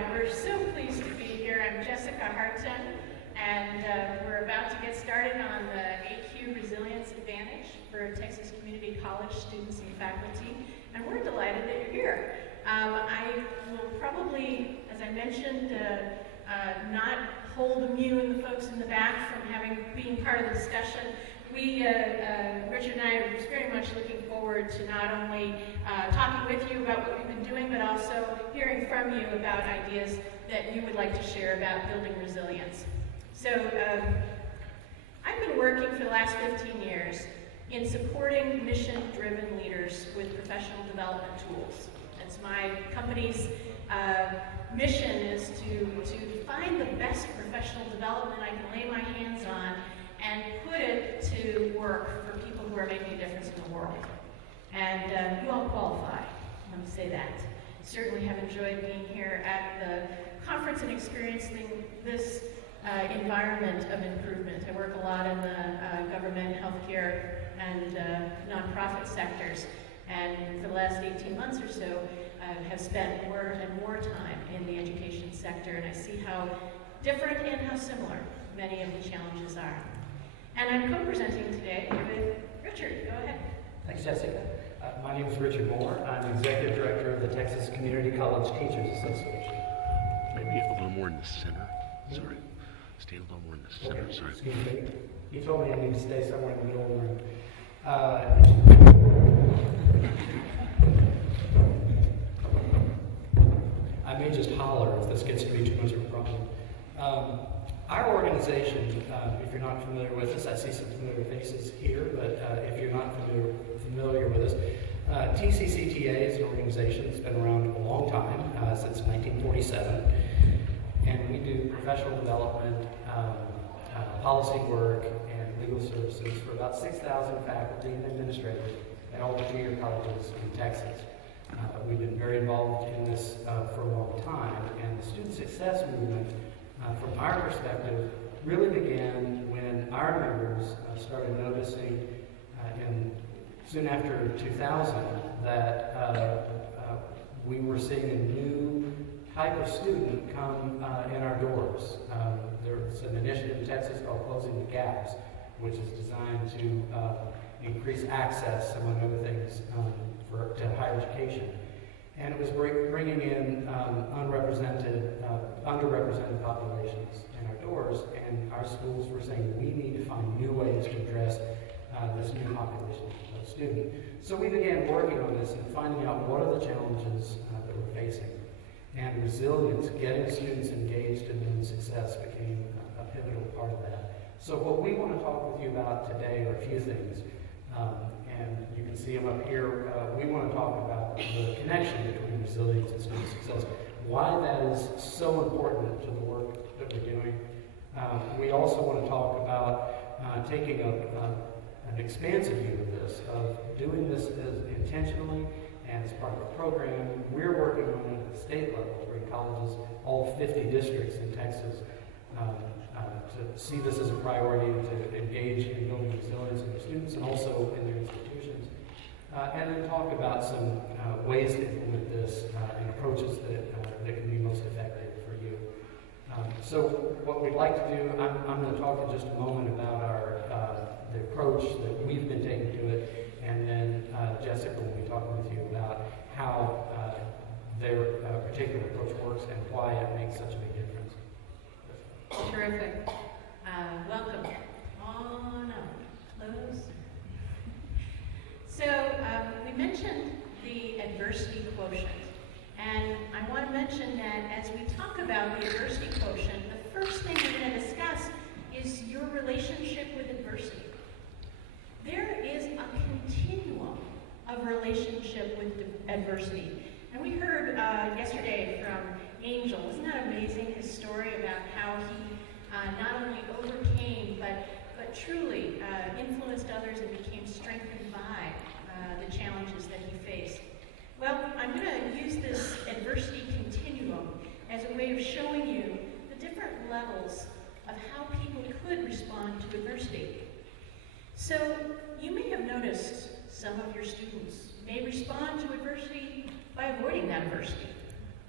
everyone. We're so pleased to be here. I'm Jessica Harton, and we're about to get started on the AQ Resilience Advantage for Texas Community College students and faculty, and we're delighted that you're here. I will probably, as I mentioned, not hold immune the folks in the back from being part of the discussion. Richard and I are very much looking forward to not only talking with you about what we've been doing, but also hearing from you about ideas that you would like to share about building resilience. So I've been working for the last 15 years in supporting mission-driven leaders with professional development tools. It's my company's mission is to find the best professional development I can lay my hands on and put it to work for people who are making a difference in the world. And you all qualify, I want to say that. Certainly have enjoyed being here at the conference and experiencing this environment of improvement. I work a lot in the government, healthcare, and nonprofit sectors. And for the last 18 months or so, have spent more and more time in the education sector, and I see how different and how similar many of the challenges are. And I'm co-presenting today with Richard. Go ahead. Thanks, Jessica. My name is Richard Moore. I'm Executive Director of the Texas Community College Teachers Association. Maybe a little more in the center. Sorry. Stand a little more in the center. Okay. Sorry. Excuse me. You told me I need to stay somewhere in the middle of the room. I may just holler if this gets to be too much of a problem. Our organization, if you're not familiar with us, I see some familiar faces here, but if you're not familiar with us, TCCTA is an organization that's been around a long time, since 1947, and we do professional development, policy work, and legal services for about 6,000 faculty and administrators at all the junior colleges in Texas. We've been very involved in this for a long time, and the student success movement, from our perspective, really began when our members started noticing soon after 2000 that we were seeing a new type of student come in our doors. There's an initiative in Texas called Closing the Gaps, which is designed to increase access, among other things, to higher education. And it was bringing in underrepresented populations in our doors, and our schools were saying we need to find new ways to address this new population of student. So we began working on this and finding out what are the challenges that we're facing. And resilience, getting students engaged in their success, became a pivotal part of that. So what we want to talk with you about today are a few things. And you can see them up here. We want to talk about the connection between resilience and student success, why that is so important to the work that we're doing. We also want to talk about taking an expansive view of this, of doing this intentionally and as part of a program. We're working on it at the state level, where colleges, all 50 districts in Texas, to see this as a priority and to engage in building resilience in their students and also in their institutions. And then talk about some ways to implement this and approaches that can be most effective for you. So what we'd like to do, I'm going to talk in just a moment about the approach that we've been taking to it, and then Jessica will be talking with you about how their particular approach works and why it makes such a big difference. Terrific. Welcome. On up. Close. So we mentioned the adversity quotient. And I want to mention that as we talk about the adversity quotient, the first thing we're going to discuss is your relationship with adversity. There is a continuum of relationship with adversity. And we heard yesterday from Angel. Isn't that amazing, his story about how he not only overcame, but truly influenced others and became strengthened by the challenges that he faced. Well, I'm going to use this adversity continuum as a way of showing you the different levels of how people could respond to adversity. So you may have noticed some of your students may respond to adversity by avoiding that adversity.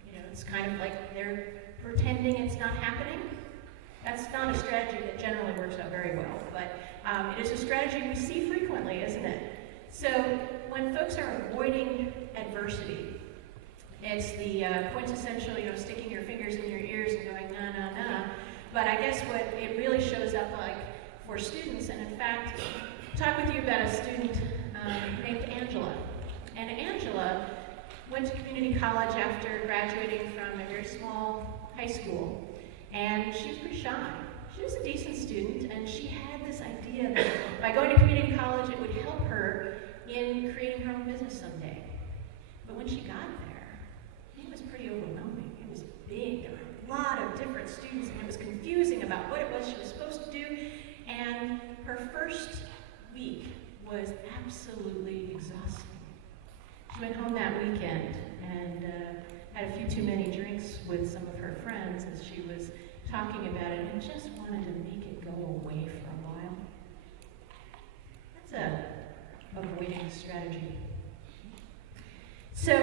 You know, it's kind of like they're pretending it's not happening. That's not a strategy that generally works out very well, but it is a strategy we see frequently, isn't it? So when folks are avoiding adversity, it's the quintessential, sticking your fingers in your ears and going, nah, nah, nah. But I guess what it really shows up like for students, and in fact, talk with you about a student named Angela. And Angela went to community college after graduating from a very small high school. And she was pretty shy. She was a decent student, and she had this idea that by going to community college, it would help her in creating her own business someday. But when she got there, it was pretty overwhelming. It was big. There were a lot of different students, and it was confusing about what it was she was supposed to do. And her first week was absolutely exhausting. She went home that weekend and had a few too many drinks with some of her friends as she was talking about it and just wanted to make it go away for a while. That's a avoiding strategy. So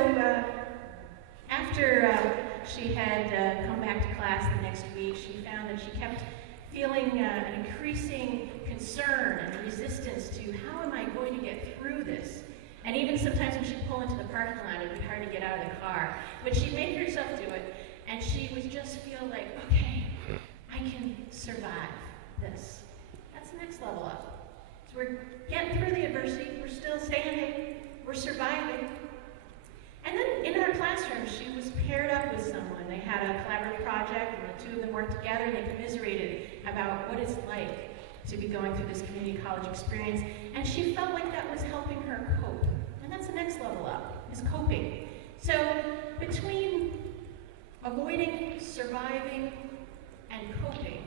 after she had come back to class the next week, she found that she kept feeling an increasing concern and resistance to how am I going to get through this? And even sometimes when she'd pull into the parking lot, it'd be hard to get out of the car. But she'd make herself do it, and she would just feel like, okay, I can survive this. That's the next level up. So we're getting through the adversity, we're still standing, we're surviving. And then in her classroom, she was paired up with someone. They had a collaborative project, and the two of them worked together, and they commiserated about what it's like to be going through this community college experience. And she felt like that was helping her cope. And that's the next level up, is coping. So between avoiding, surviving, and coping,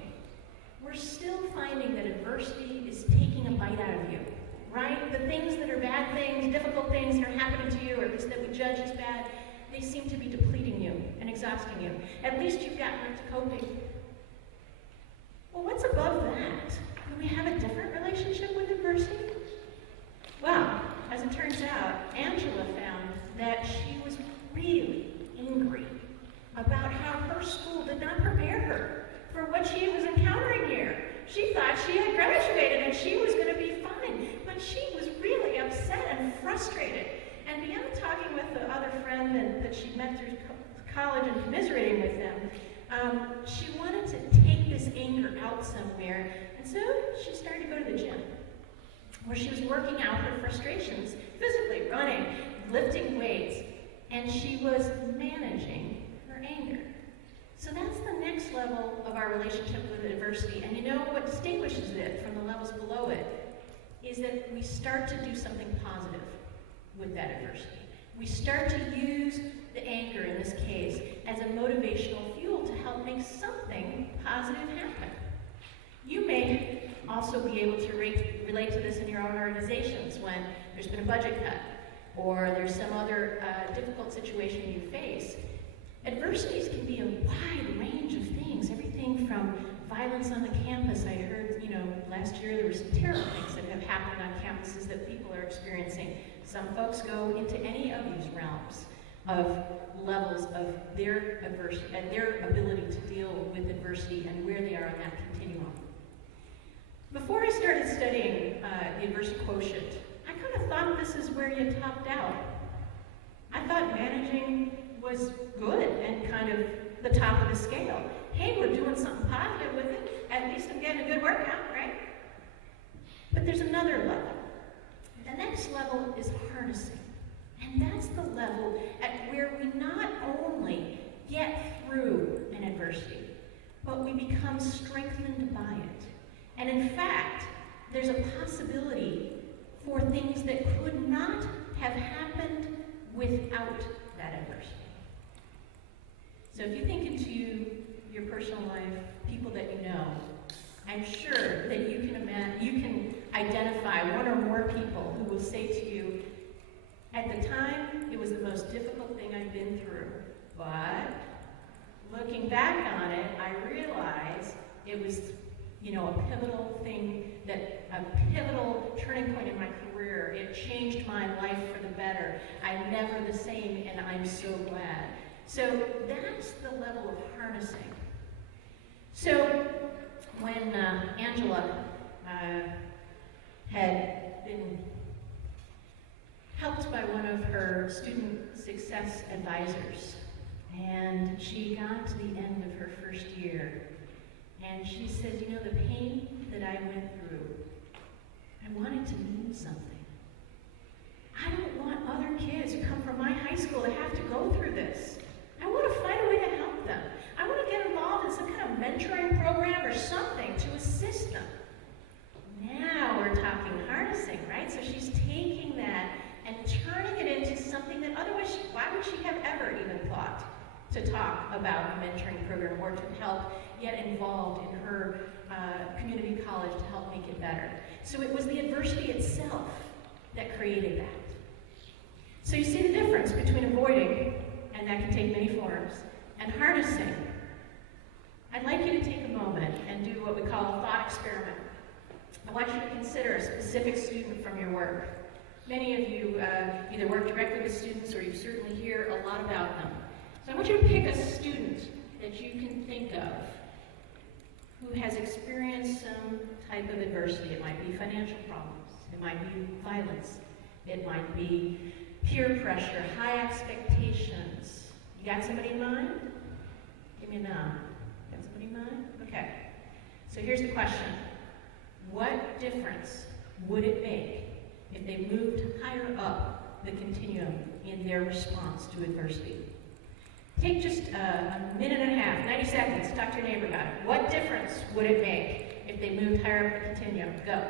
we're still finding that adversity is taking a bite out of you, right? The things that are bad things, difficult things that are happening to you, or at least that we judge as bad, they seem to be depleting you and exhausting you. At least you've gotten into coping. Well, what's above that? Do we have a different relationship with adversity? Well, as it turns out, Angela found that she was really angry about how her school did not prepare her for what she was encountering here. She thought she had graduated and she was going to be fine, but she was really upset and frustrated. And beyond talking with the other friend that she met through college and commiserating with them, she wanted to take this anger out somewhere, and so she started to go to the gym, where she was working out her frustrations, physically running, lifting weights, and she was managing her anger. So that's the next level of our relationship with adversity. And you know what distinguishes it from the levels below it is that we start to do something positive with that adversity. We start to use the anger, in this case, as a motivational fuel to help make something positive happen. You may also be able to relate to this in your own organizations when there's been a budget cut or there's some other difficult situation you face. Adversities can be a wide range of things, everything from violence on the campus. I heard, last year there were some terrible things that have happened on campuses that people are experiencing. Some folks go into any of these realms of levels of their adversity and their ability to deal with adversity and where they are on that continuum. Before I started studying the adversity quotient, I kind of thought this is where you topped out. I thought managing was good and kind of the top of the scale. Hey, we're doing something positive with it. At least I'm getting a good workout, right? But there's another level. The next level is harnessing. And that's the level at where we not only get through an adversity, but we become strengthened by it. And in fact, there's a possibility for things that could not have happened without that adversity. So if you think into your personal life, people that you know, I'm sure that you can identify one or more people who will say to you, at the time, it was the most difficult thing I've been through, but looking back on it, I realized it was, a pivotal thing, a pivotal turning point in my career. It changed my life for the better. I'm never the same, and I'm so glad. So that's the level of harnessing. So when Angela had been helped by one of her student success advisors, and she got to the end of her first year, and she said, you know, the pain that I went through, I wanted to mean something. I don't want other kids who come from my high school to have to go through this. I want to find a way to help them. I want to get involved in some kind of mentoring program or something to assist them. Now we're talking harnessing, right? So she's taking that and turning it into something that otherwise, why would she have ever even thought to talk about a mentoring program or to help get involved in her community college to help make it better? So it was the adversity itself that created that. So you see the difference between avoiding, and that can take many forms, and harnessing. I'd like you to take a moment and do what we call a thought experiment. I want you to consider a specific student from your work. Many of you either work directly with students or you certainly hear a lot about them. So I want you to pick a student that you can think of who has experienced some type of adversity. It might be financial problems. It might be violence. It might be peer pressure, high expectations. You got somebody in mind? Give me a nod. Got somebody in mind? Okay. So here's the question. What difference would it make if they moved higher up the continuum in their response to adversity? Take just a minute and a half, 90 seconds, talk to your neighbor about it. What difference would it make if they moved higher up the continuum? Go.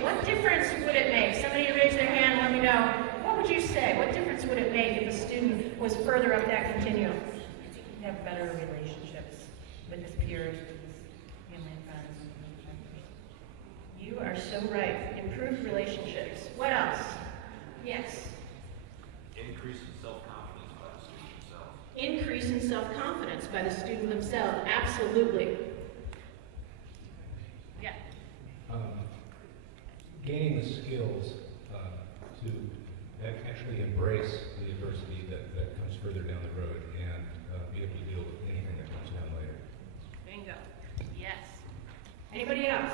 What difference would it make? Somebody raise their hand and let me know. What would you say? What difference would it make if a student was further up that continuum? Have better relationships with his peers, with his family and friends. You are so right. Improved relationships. What else? Yes. Increase in self-confidence by the student himself. Increase in self-confidence by the student themselves. Absolutely. Yeah. Gaining the skills to actually embrace the adversity that comes further down the road and be able to deal with anything that comes down later. Bingo. Yes. Anybody else?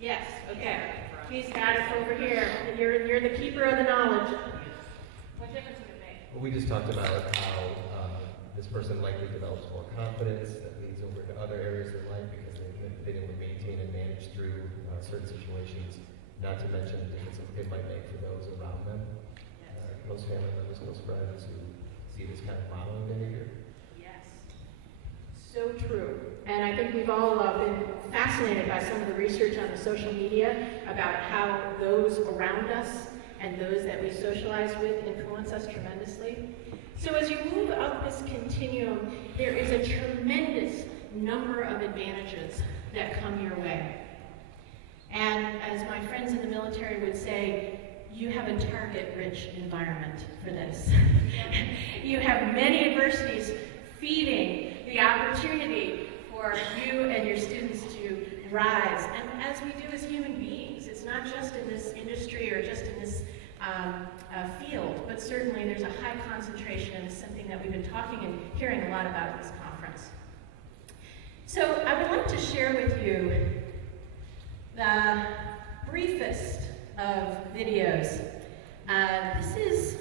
Yes. Okay. He's got it over here. You're the keeper of the knowledge. What difference would it make? Well, we just talked about how this person likely develops more confidence that leads over to other areas of life because they've been able to maintain and manage through certain situations. Not to mention the difference it might make for those around them, close family members, close friends who see this kind of modeling behavior. Yes. So true. And I think we've all been fascinated by some of the research on the social media about how those around us and those that we socialize with influence us tremendously. So as you move up this continuum, there is a tremendous number of advantages that come your way. And as my friend military would say, you have a target-rich environment for this. You have many adversities feeding the opportunity for you and your students to rise. And as we do as human beings, it's not just in this industry or just in this field, but certainly there's a high concentration, and it's something that we've been talking and hearing a lot about at this conference. So I would like to share with you the briefest of videos. This is,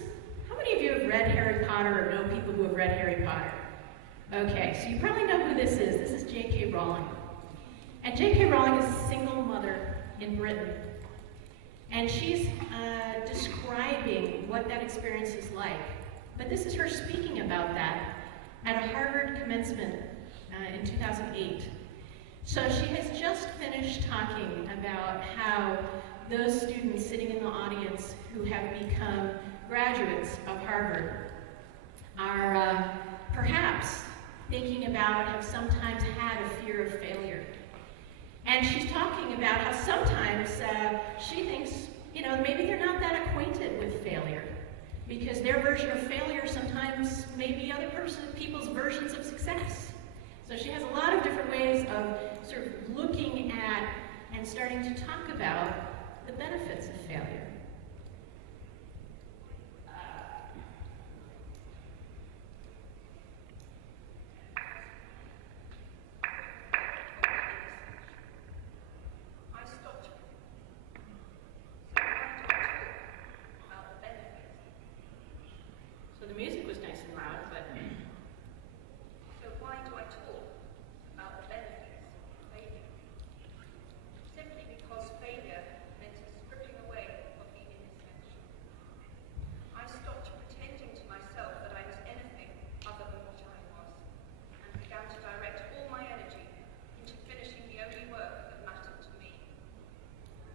how many of you have read Harry Potter or know people who have read Harry Potter? Okay, so you probably know who this is. This is J.K. Rowling. And J.K. Rowling is a single mother in Britain. And she's describing what that experience is like. But this is her speaking about that at a Harvard commencement in 2008. So she has just finished talking about how those students sitting in the audience who have become graduates of Harvard are perhaps thinking about, have sometimes had a fear of failure. And she's talking about how sometimes she thinks, maybe they're not that acquainted with failure, because their version of failure sometimes may be other people's versions of success. So she has a lot of different ways of sort of looking at and starting to talk about the benefits of failure. So the music was nice and loud, but... So why do I talk about the benefits of failure? Simply because failure meant a stripping away of the inessential. I stopped pretending to myself that I was anything other than what I was, and began to direct all my energy into finishing the only work that mattered to me.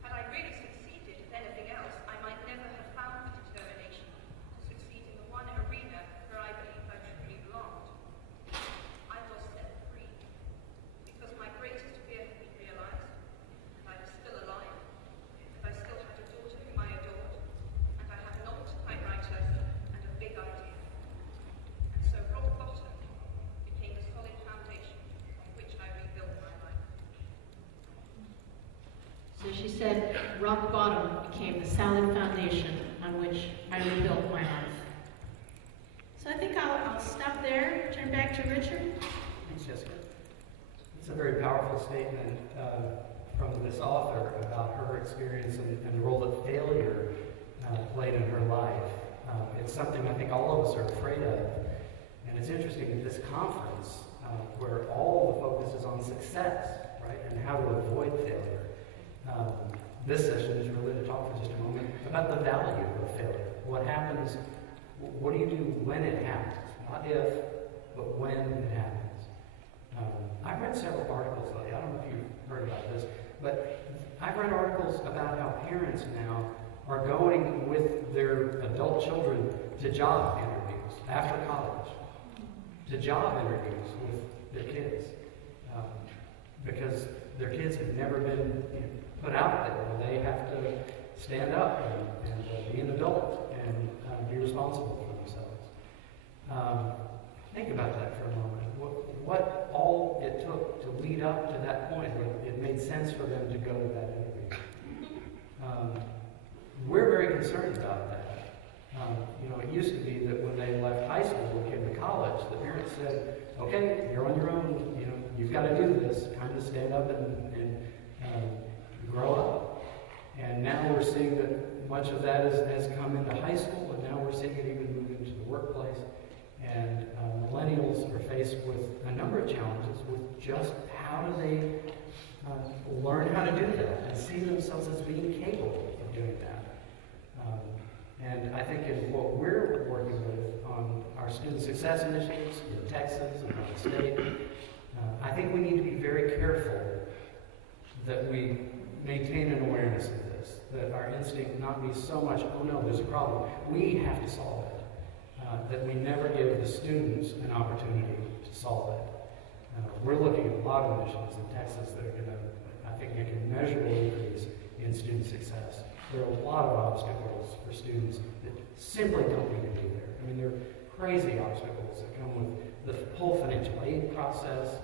Had I really succeeded at anything else, I might never have found the determination to succeed in the one arena where I believed I truly belonged. I was set free, because my greatest fear had been realized, that I was still alive, that I still had a daughter whom I adored, and I had not typewriters and a big idea. And so rock bottom became a solid foundation on which I rebuilt my life. So she said, rock bottom became the solid foundation on which I rebuilt my life. So I think I'll stop there, turn back to Richard. Thanks, Jessica. It's a very powerful statement from this author about her experience and the role that failure played in her life. It's something I think all of us are afraid of. And it's interesting at this conference where all the focus is on success, right, and how to avoid failure. This session is really to talk for just a moment about the value of failure. What happens, what do you do when it happens? Not if, but when it happens. I've read several articles lately. I don't know if you've heard about this, but I've read articles about how parents now are going with their adult children to job interviews after college, to job interviews with their kids, because their kids have never been put out there. They have to stand up and be an adult and be responsible for themselves. Think about that for a moment. What all it took to lead up to that point where it made sense for them to go to that interview. We're very concerned about that. It used to be that when they left high school and came to college, the parents said, okay, you're on your own, you've got to do this, kind of stand up and grow up. And now we're seeing that much of that has come into high school, and now we're seeing it even move into the workplace. And millennials are faced with a number of challenges with just how do they learn how to do that and see themselves as being capable of doing that. And I think in what we're working with on our student success initiatives in Texas and on the state, I think we need to be very careful that we maintain an awareness of this, that our instinct not be so much, oh no, there's a problem, we have to solve it, that we never give the students an opportunity to solve it. We're looking at a lot of initiatives in Texas that are going to, I think, make a measurable increase in student success. There are a lot of obstacles for students that simply don't need to be there. I mean, they're crazy obstacles that come with the whole financial aid process,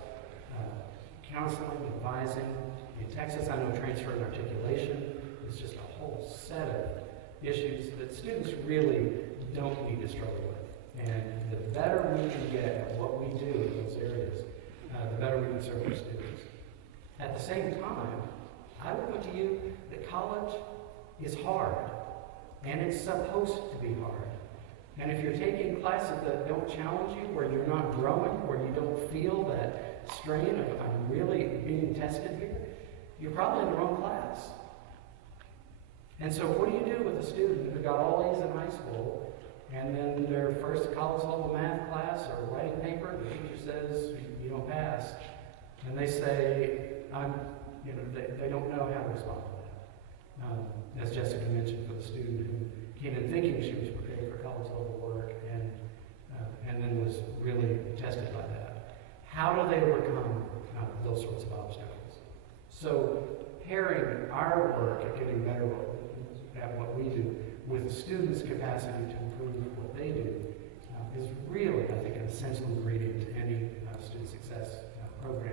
counseling, advising. In Texas, I know transfer and articulation is just a whole set of issues that students really don't need to struggle with. And the better we can get at what we do in those areas, the better we can serve our students. At the same time, I would put to you that college is hard, and it's supposed to be hard. And if you're taking classes that don't challenge you, where you're not growing, where you don't feel that strain of I'm really being tested here, you're probably in the wrong class. And so what do you do with a student who got all A's in high school, and then their first college level math class or writing paper, the teacher says you don't pass, and they say they don't know how to respond to that. As Jessica mentioned, for the student who came in thinking she was prepared for college level work and then was really tested by that. How do they overcome those sorts of obstacles? So pairing our work at getting better at what we do with students' capacity to improve what they do is really, I think, an essential ingredient to any student success program.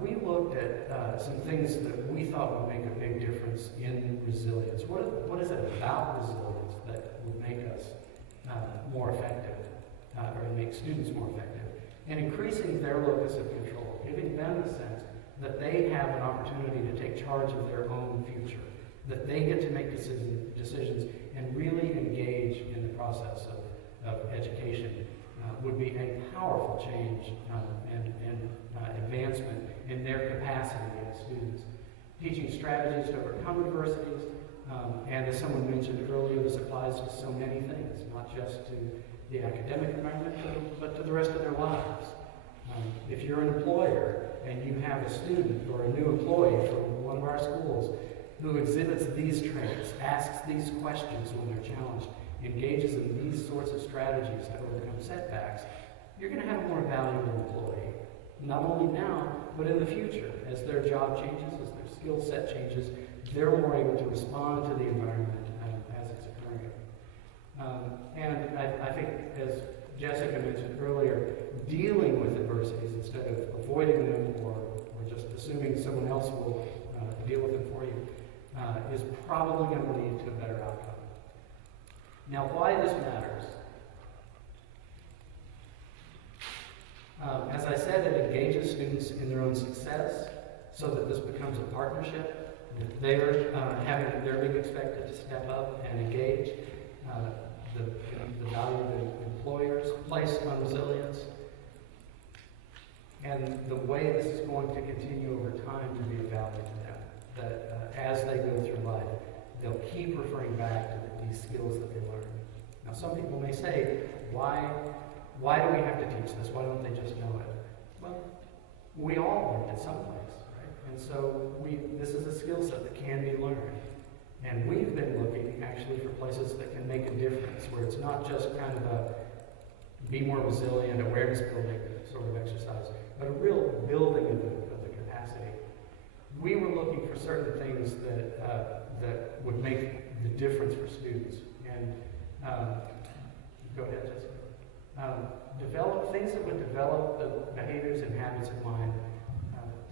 We looked at some things that we thought would make a big difference in resilience. What is it about resilience that would make us more effective, or make students more effective? And increasing their locus of control, giving them the sense that they have an opportunity to take charge of their own future, that they get to make decisions and really engage in the process of education would be a powerful change and advancement in their capacity as students. Teaching strategies to overcome adversities, and as someone mentioned earlier, this applies to so many things, not just to the academic environment, but to the rest of their lives. If you're an employer and you have a student or a new employee from one of our schools who exhibits these traits, asks these questions when they're challenged, engages in these sorts of strategies to overcome setbacks, you're going to have a more valuable employee. Not only now, but in the future. As their job changes, as their skill set changes, they're more able to respond to the environment as it's occurring. And I think, as Jessica mentioned earlier, dealing with adversities instead of avoiding them or just assuming someone else will deal with them for you is probably going to lead to a better outcome. Now, why this matters. As I said, it engages students in their own success so that this becomes a partnership. They're being expected to step up and engage. The value that employers place on resilience. And the way this is going to continue over time to be a value to them. That as they go through life, they'll keep referring back to these skills that they learn. Now, some people may say, why do we have to teach this? Why don't they just know it? Well, we all learned it someplace, right? And so this is a skill set that can be learned. And we've been looking actually for places that can make a difference, where it's not just kind of a be more resilient, awareness building sort of exercise, but a real building of the capacity. We were looking for certain things that would make the difference for students. And go ahead, Jessica. Develop things that would develop the behaviors and habits of mind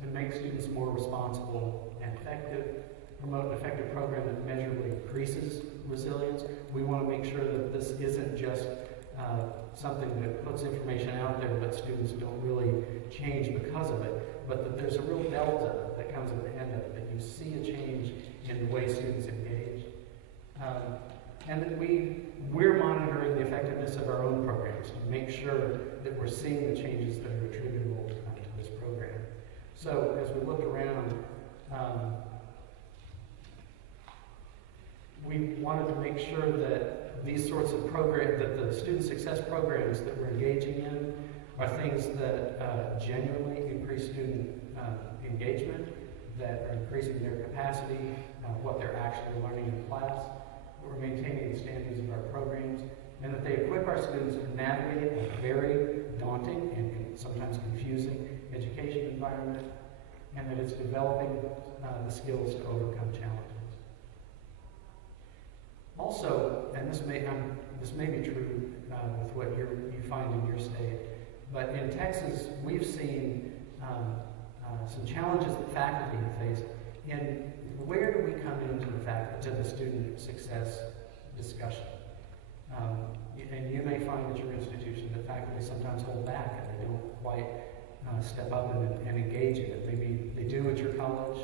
to make students more responsible and effective, promote an effective program that measurably increases resilience. We want to make sure that this isn't just something that puts information out there but students don't really change because of it, but that there's a real delta that comes at the end of it, that you see a change in the way students engage. And that we're monitoring the effectiveness of our own programs to make sure that we're seeing the changes that are attributable to this program. So as we look around, we wanted to make sure that these sorts of programs, that the student success programs that we're engaging in are things that genuinely increase student engagement, that are increasing their capacity, what they're actually learning in class, that we're maintaining the standards of our programs, and that they equip our students to navigate a very daunting and sometimes confusing education environment, and that it's developing the skills to overcome challenges. Also, and this may be true with what you find in your state, but in Texas, we've seen some challenges that faculty have faced. And where do we come into the student success discussion? And you may find at your institution that faculty sometimes hold back and they don't quite step up and engage in it. Maybe they do at your college,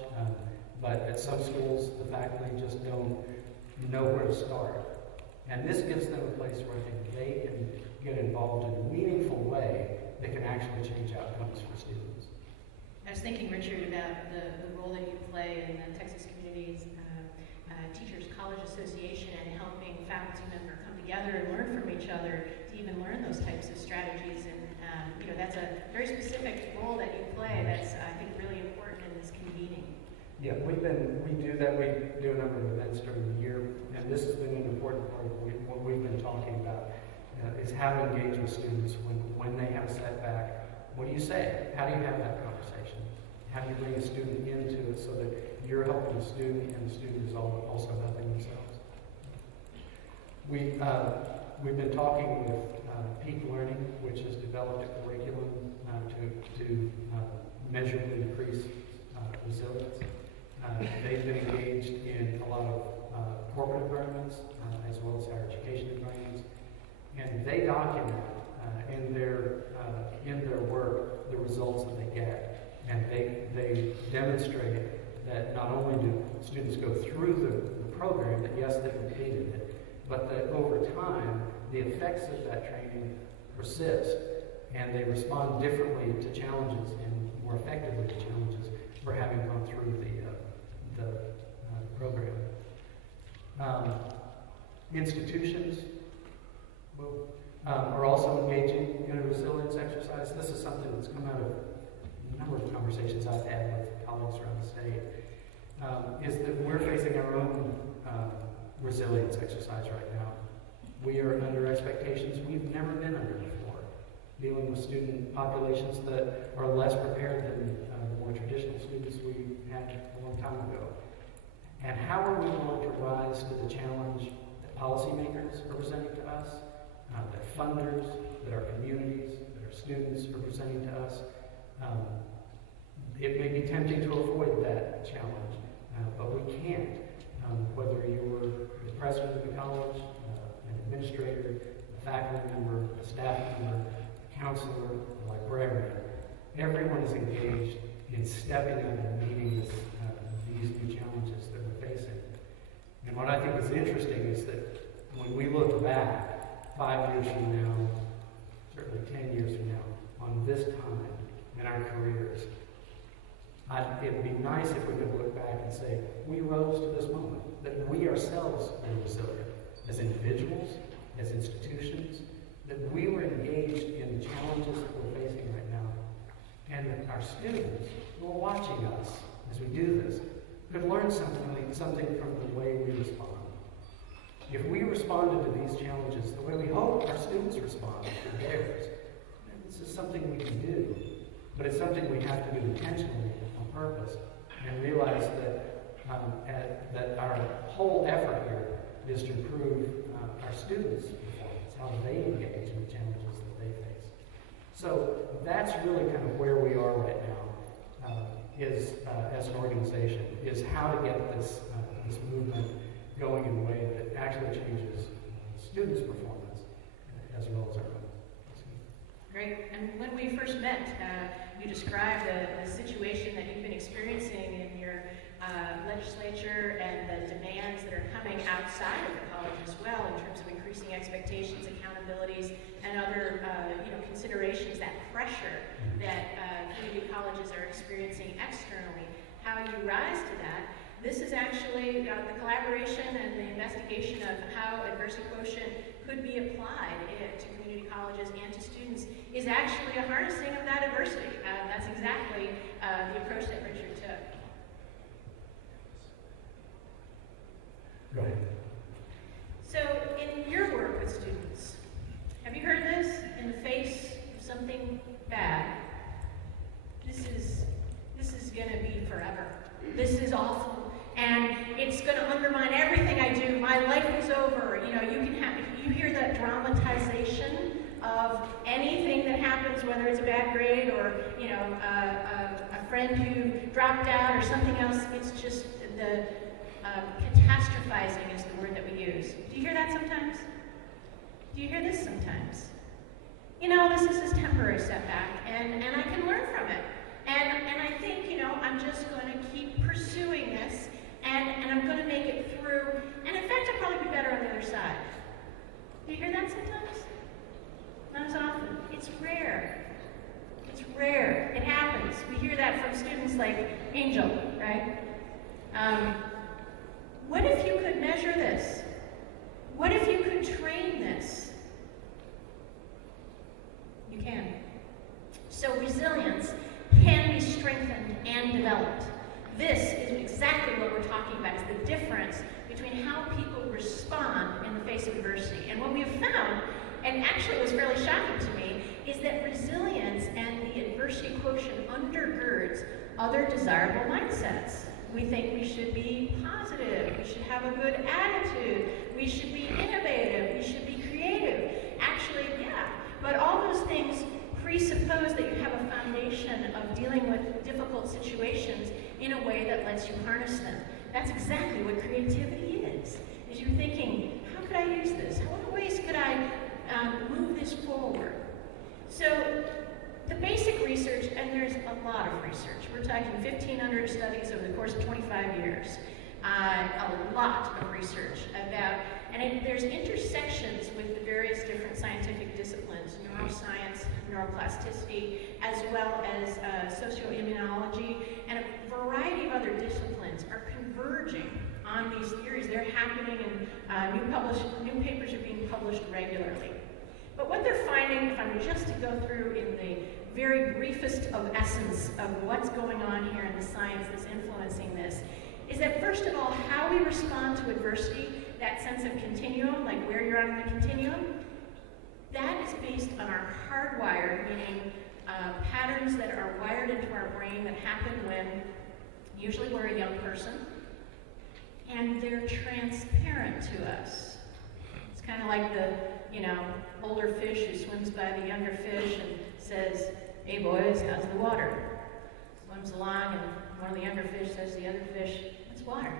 but at some schools, the faculty just don't know where to start. And this gives them a place where they can get involved in a meaningful way that can actually change outcomes for students. I was thinking, Richard, about the role that you play in the Texas Communities Teachers College Association and helping faculty members come together and learn from each other to even learn those types of strategies. And that's a very specific role that you play that's, I think, really important in this convening. Yeah, we do that. We do a number of events during the year, and this has been an important part of what we've been talking about, is how to engage with students when they have a setback. What do you say? How do you have that conversation? How do you bring a student into it so that you're helping the student and the student is also helping themselves? We've been talking with Peak Learning, which has developed a curriculum to measurably increase resilience. They've been engaged in a lot of corporate environments as well as higher education environments, and they document in their work the results that they get, and they demonstrate that not only do students go through the program, that yes, they completed it, but that over time the effects of that training persist, and they respond differently to challenges and more effectively to challenges for having gone through the program. Institutions are also engaging in a resilience exercise. This is something that's come out of a number of conversations I've had with colleagues around the state, is that we're facing our own resilience exercise right now. We are under expectations we've never been under before, dealing with student populations that are less prepared than the more traditional students we had a long time ago. And how are we going to rise to the challenge that policymakers are presenting to us, that funders, that our communities, that our students are presenting to us? It may be tempting to avoid that challenge, but we can't. Whether you're the president of the college, an administrator, a faculty member, a staff member, a counselor, a librarian, everyone is engaged in stepping up and meeting these new challenges that we're facing. And what I think is interesting is that when we look back 5 years from now, certainly 10 years from now, on this time in our careers, it would be nice if we could look back and say, we rose to this moment, that we ourselves were resilient as individuals, as institutions, that we were engaged in the challenges that we're facing right now, and that our students who are watching us as we do this could learn something from the way we respond. If we responded to these challenges the way we hope our students respond to theirs, this is something we can do, but it's something we have to do intentionally on purpose, and realize that our whole effort here is to improve our students' performance, how they engage in the challenges that they face. So that's really kind of where we are right now, as an organization, is how to get this movement going in a way that actually changes students' performance as well as our own. Great. And when we first met, you described the situation that you've been experiencing in your legislature and the demands that are coming outside of the college as well in terms of increasing expectations, accountabilities, and other considerations, that pressure that community colleges are experiencing externally. How you rise to that. This is actually the collaboration and the investigation of how adversity quotient could be applied to community colleges and to students is actually a harnessing of that adversity. That's exactly the approach that Richard took. Go ahead. So, in your work with students, have you heard this? In the face of something bad, this is going to be forever. This is awful. and it's going to undermine everything I do. My life is over. You know, you hear that dramatization of anything that happens, whether it's a bad grade or, you know, a friend who dropped out or something else. It's just the catastrophizing is the word that we use. Do you hear that sometimes? Do you hear this sometimes? You know, this is this temporary setback, and I can learn from it. And I think, you know, I'm just going to keep pursuing this, and I'm going to make it through. And in fact, I'll probably be better on the other side. Do you hear that sometimes? Not as often. It's rare. It's rare. It happens. We hear that from students like Angel, right? What if you could measure this? What if you could train this? You can. So resilience can be strengthened and developed. This is exactly what we're talking about, is the difference between how people respond in the face of adversity. And what we have found, and actually it was fairly shocking to me, is that resilience and the adversity quotient undergirds other desirable mindsets. We think we should be positive, we should have a good attitude, we should be innovative, we should be creative. Actually, yeah, but all those things presuppose that you have a foundation of dealing with difficult situations in a way that lets you harness them. That's exactly what creativity is you're thinking, how could I use this? What ways could I move this forward? So the basic research, and there's a lot of research. We're talking 1,500 studies over the course of 25 years. A lot of research about, and there's intersections with the various different scientific disciplines, neuroscience, neuroplasticity, as well as socioimmunology, and a variety of other disciplines are converging on these theories. They're happening, and new papers are being published regularly. But what they're finding, if I'm just to go through in the very briefest of essence of what's going on here in the science that's influencing this, is that first of all, how we respond to adversity, that sense of continuum, like where you're on the continuum, that is based on our hardwired, meaning patterns that are wired into our brain that happen when usually we're a young person, and they're transparent to us. It's kind of like the, older fish who swims by the younger fish and says, "Hey boys, how's the water?" Swims along, and one of the younger fish says to the other fish, "It's water."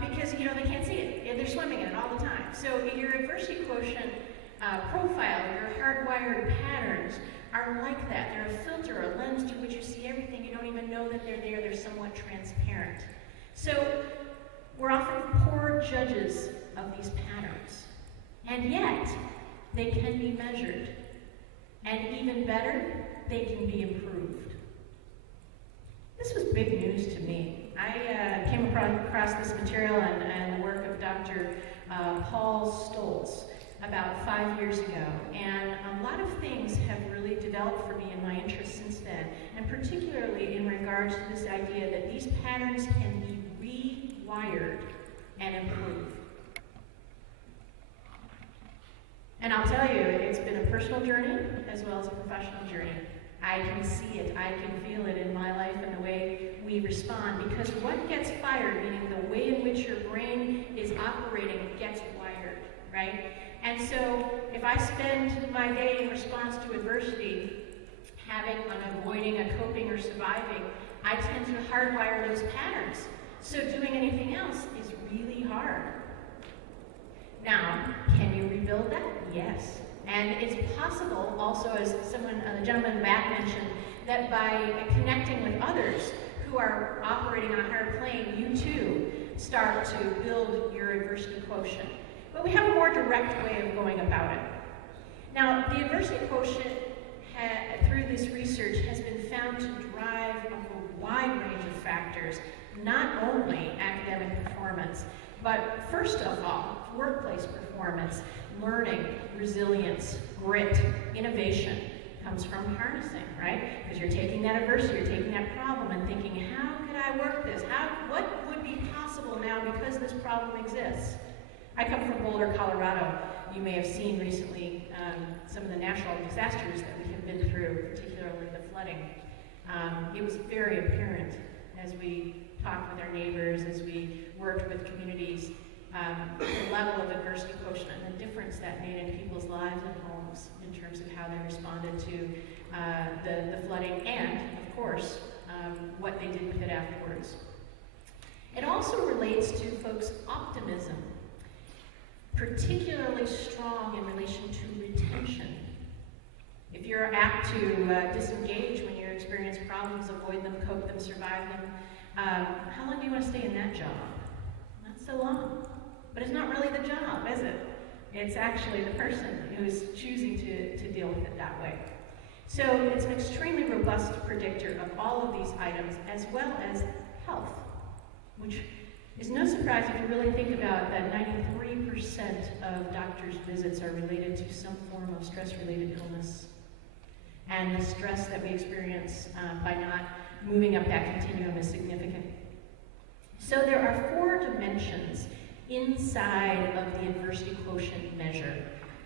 Because, they can't see it. They're swimming in it all the time. So your adversity quotient profile, your hardwired patterns are like that. They're a filter, a lens through which you see everything. You don't even know that they're there. They're somewhat transparent. So we're often poor judges of these patterns. And yet, they can be measured. And even better, they can be improved. This was big news to me. I came across this material and the work of Dr. Paul Stoltz about 5 years ago. And a lot of things have really developed for me in my interest since then, and particularly in regards to this idea that these patterns can be rewired and improved. And I'll tell you, it's been a personal journey as well as a professional journey. I can see it, I can feel it in my life and the way we respond, because what gets fired, meaning the way in which your brain is operating, gets wired, right? And so if I spend my day in response to adversity avoiding a coping or surviving, I tend to hardwire those patterns. So doing anything else is really hard. Now, can you rebuild that? Yes. And it's possible also, as the gentleman in the back mentioned, that by connecting with others who are operating on a higher plane, you too start to build your adversity quotient. But we have a more direct way of going about it. Now, the adversity quotient, through this research, has been found to drive a wide range of factors, not only academic performance, but first of all, workplace performance, learning, resilience, grit, innovation comes from harnessing, right? Because you're taking that adversity, you're taking that problem and thinking, how could I work this? What would be possible now because this problem exists? I come from Boulder, Colorado. You may have seen recently some of the natural disasters that we have been through, particularly the flooding. It was very apparent as we talked with our neighbors, as we worked with communities, the level of adversity quotient and the difference that made in people's lives and homes in terms of how they responded to the flooding and, of course, what they did with it afterwards. It also relates to folks' optimism, particularly strong in relation to retention. If you're apt to disengage when you experience problems, avoid them, cope them, survive them, how long do you want to stay in that job? Not so long. But it's not really the job, is it? It's actually the person who's choosing to deal with it that way. So it's an extremely robust predictor of all of these items, as well as health, which is no surprise if you really think about that 93% of doctors' visits are related to some form of stress-related illness. And the stress that we experience by not moving up that continuum is significant. So there are 4 dimensions inside of the adversity quotient measure.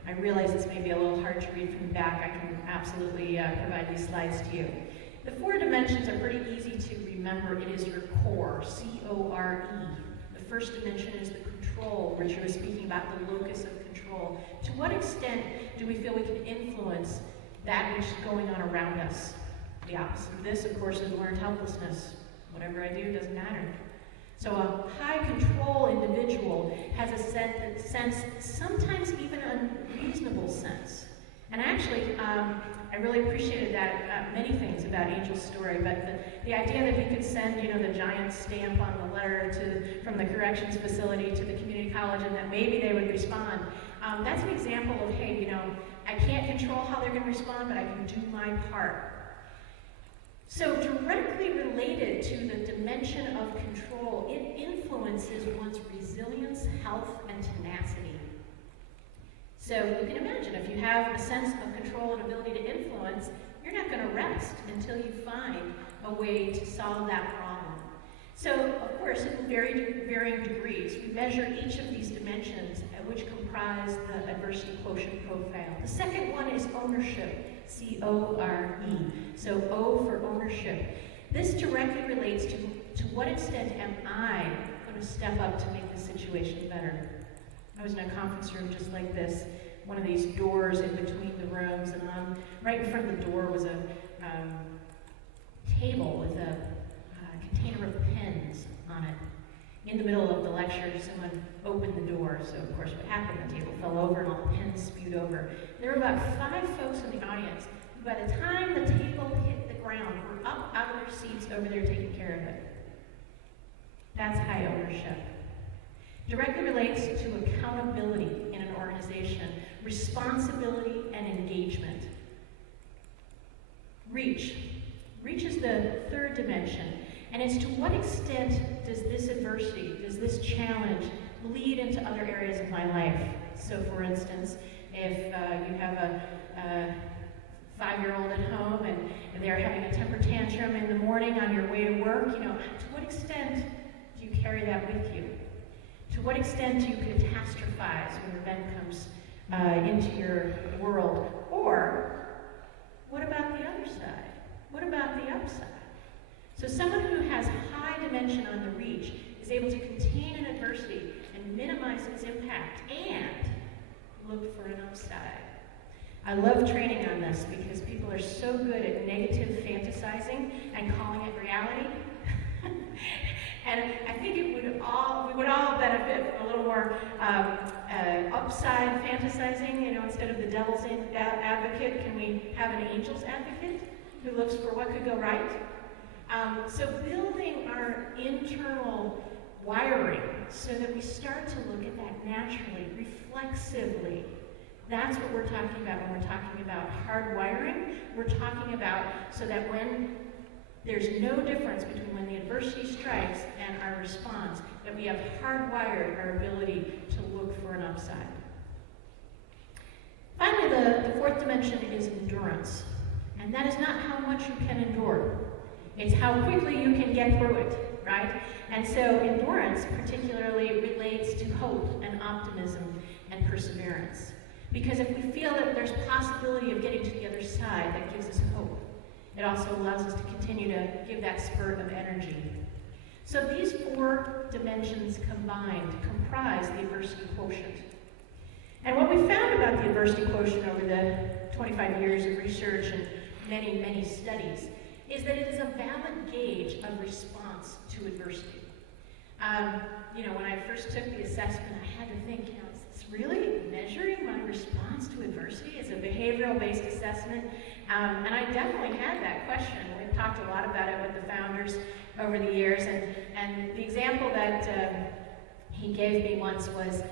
I realize this may be a little hard to read from the back. I can absolutely provide these slides to you. The 4 dimensions are pretty easy to remember. It is your core, C-O-R-E. The first dimension is the control. Richard was speaking about the locus of control. To what extent do we feel we can influence that which is going on around us? The opposite of this, of course, is learned helplessness. Whatever I do doesn't matter. So a high control individual has a sense, sometimes even unreasonable sense. And actually, I really appreciated that, many things about Angel's story, but the idea that he could send, the giant stamp on the letter from the corrections facility to the community college and that maybe they would respond, that's an example of, hey, I can't control how they're going to respond, but I can do my part. So directly related to the dimension of control, it influences one's resilience, health, and tenacity. So you can imagine if you have a sense of control and ability to influence, you're not going to rest until you find a way to solve that problem. So, of course, in varying degrees, we measure each of these dimensions which comprise the adversity quotient profile. The second one is ownership. C-O-R-E. So O for ownership. This directly relates to what extent am I going to step up to make the situation better. I was in a conference room just like this, one of these doors in between the rooms, and right in front of the door was a table with a container of pens on it. In the middle of the lecture, someone opened the door, so of course what happened, the table fell over and all the pens spewed over. There were about 5 folks in the audience who, by the time the table hit the ground, were up out of their seats over there taking care of it. That's high ownership. Directly relates to accountability in an organization, responsibility, and engagement. Reach. Reach is the 3rd dimension. And it's to what extent does this adversity, does this challenge bleed into other areas of my life? So for instance, if you have a 5-year-old at home and they're having a temper tantrum in the morning on your way to work, to what extent do you carry that with you? To what extent do you catastrophize when an event comes into your world? Or what about the other side? What about the upside? So someone who has high dimension on the reach is able to contain an adversity and minimize its impact and look for an upside. I love training on this because people are so good at negative fantasizing and calling it reality. And I think we would all benefit from a little more upside fantasizing. Instead of the devil's advocate, can we have an angel's advocate who looks for what could go right? So building our internal wiring so that we start to look at that naturally, reflexively. That's what we're talking about when we're talking about hardwiring. We're talking about so that when there's no difference between when the adversity strikes and our response, that we have hardwired our ability to look for an upside. Finally, the 4th dimension is endurance. And that is not how much you can endure. It's how quickly you can get through it, right? And so endurance particularly relates to hope and optimism and perseverance. Because if we feel that there's possibility of getting to the other side, that gives us hope. It also allows us to continue to give that spurt of energy. So these 4 dimensions combined comprise the adversity quotient. And what we found about the adversity quotient over the 25 years of research and many, many studies is that it is a valid gauge of response to adversity. When I first took the assessment, I had to think, is this really measuring my response to adversity? It's a behavioral-based assessment. And I definitely had that question. We've talked a lot about it with the founders over the years. And the example that he gave me once was,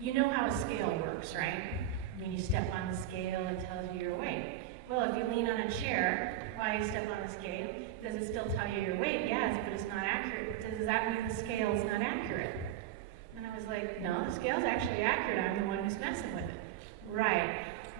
you know how a scale works, right? I mean, you step on the scale, it tells you your weight. Well, if you lean on a chair while you step on the scale, does it still tell you your weight? Yes, but it's not accurate. Does that mean the scale is not accurate? And I was like, no, the scale's actually accurate. I'm the one who's messing with it. Right.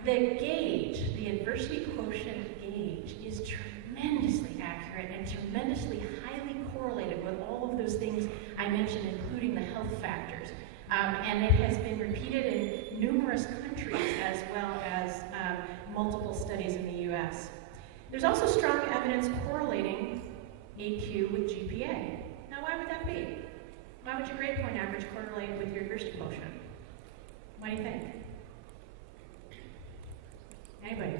The gauge, the adversity quotient gauge, is tremendously accurate and tremendously highly correlated with all of those things I mentioned, including the health factors. And it has been repeated in numerous countries as well as multiple studies in the US. There's also strong evidence correlating AQ with GPA. Now, why would that be? Why would your grade point average correlate with your adversity quotient? What do you think? Anybody?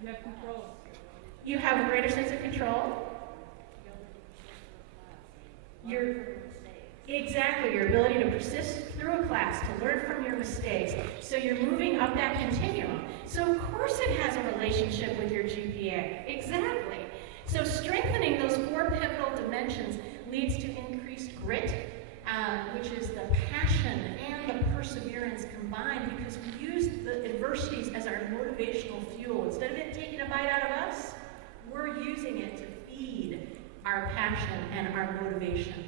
You have control. You have a greater sense of control? Exactly, your ability to persist through a class, to learn from your mistakes. So you're moving up that continuum. So of course it has a relationship with your GPA. Exactly. So strengthening those 4 pivotal dimensions leads to increased grit, which is the passion and the perseverance combined, because we use the adversities as our motivational fuel. Instead of it taking a bite out of us, we're using it to feed our passion and our motivation.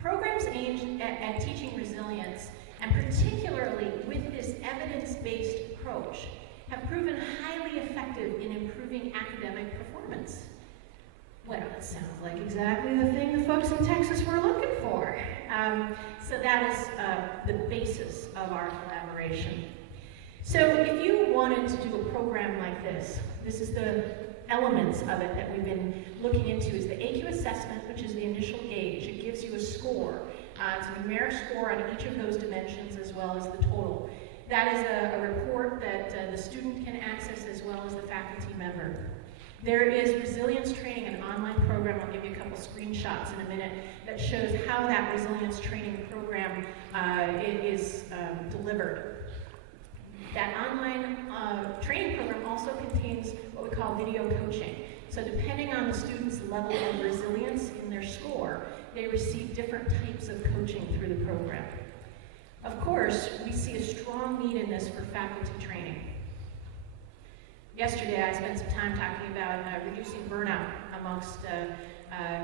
Programs aimed at teaching resilience, and particularly with this evidence-based approach, have proven highly effective in improving academic performance. Well, it sounds like exactly the thing the folks in Texas were looking for. So that is the basis of our collaboration. So if you wanted to do a program like this, this is the elements of it that we've been looking into is the AQ assessment, which is the initial gauge. It gives you a score. It's a numeric score on each of those dimensions as well as the total. That is a report that the student can access as well as the faculty member. There is resilience training, an online program. I'll give you a couple screenshots in a minute that shows how that resilience training program is delivered. That online training program also contains what we call video coaching. So depending on the student's level of resilience in their score, they receive different types of coaching through the program. Of course, we see a strong need in this for faculty training. Yesterday, I spent some time talking about reducing burnout amongst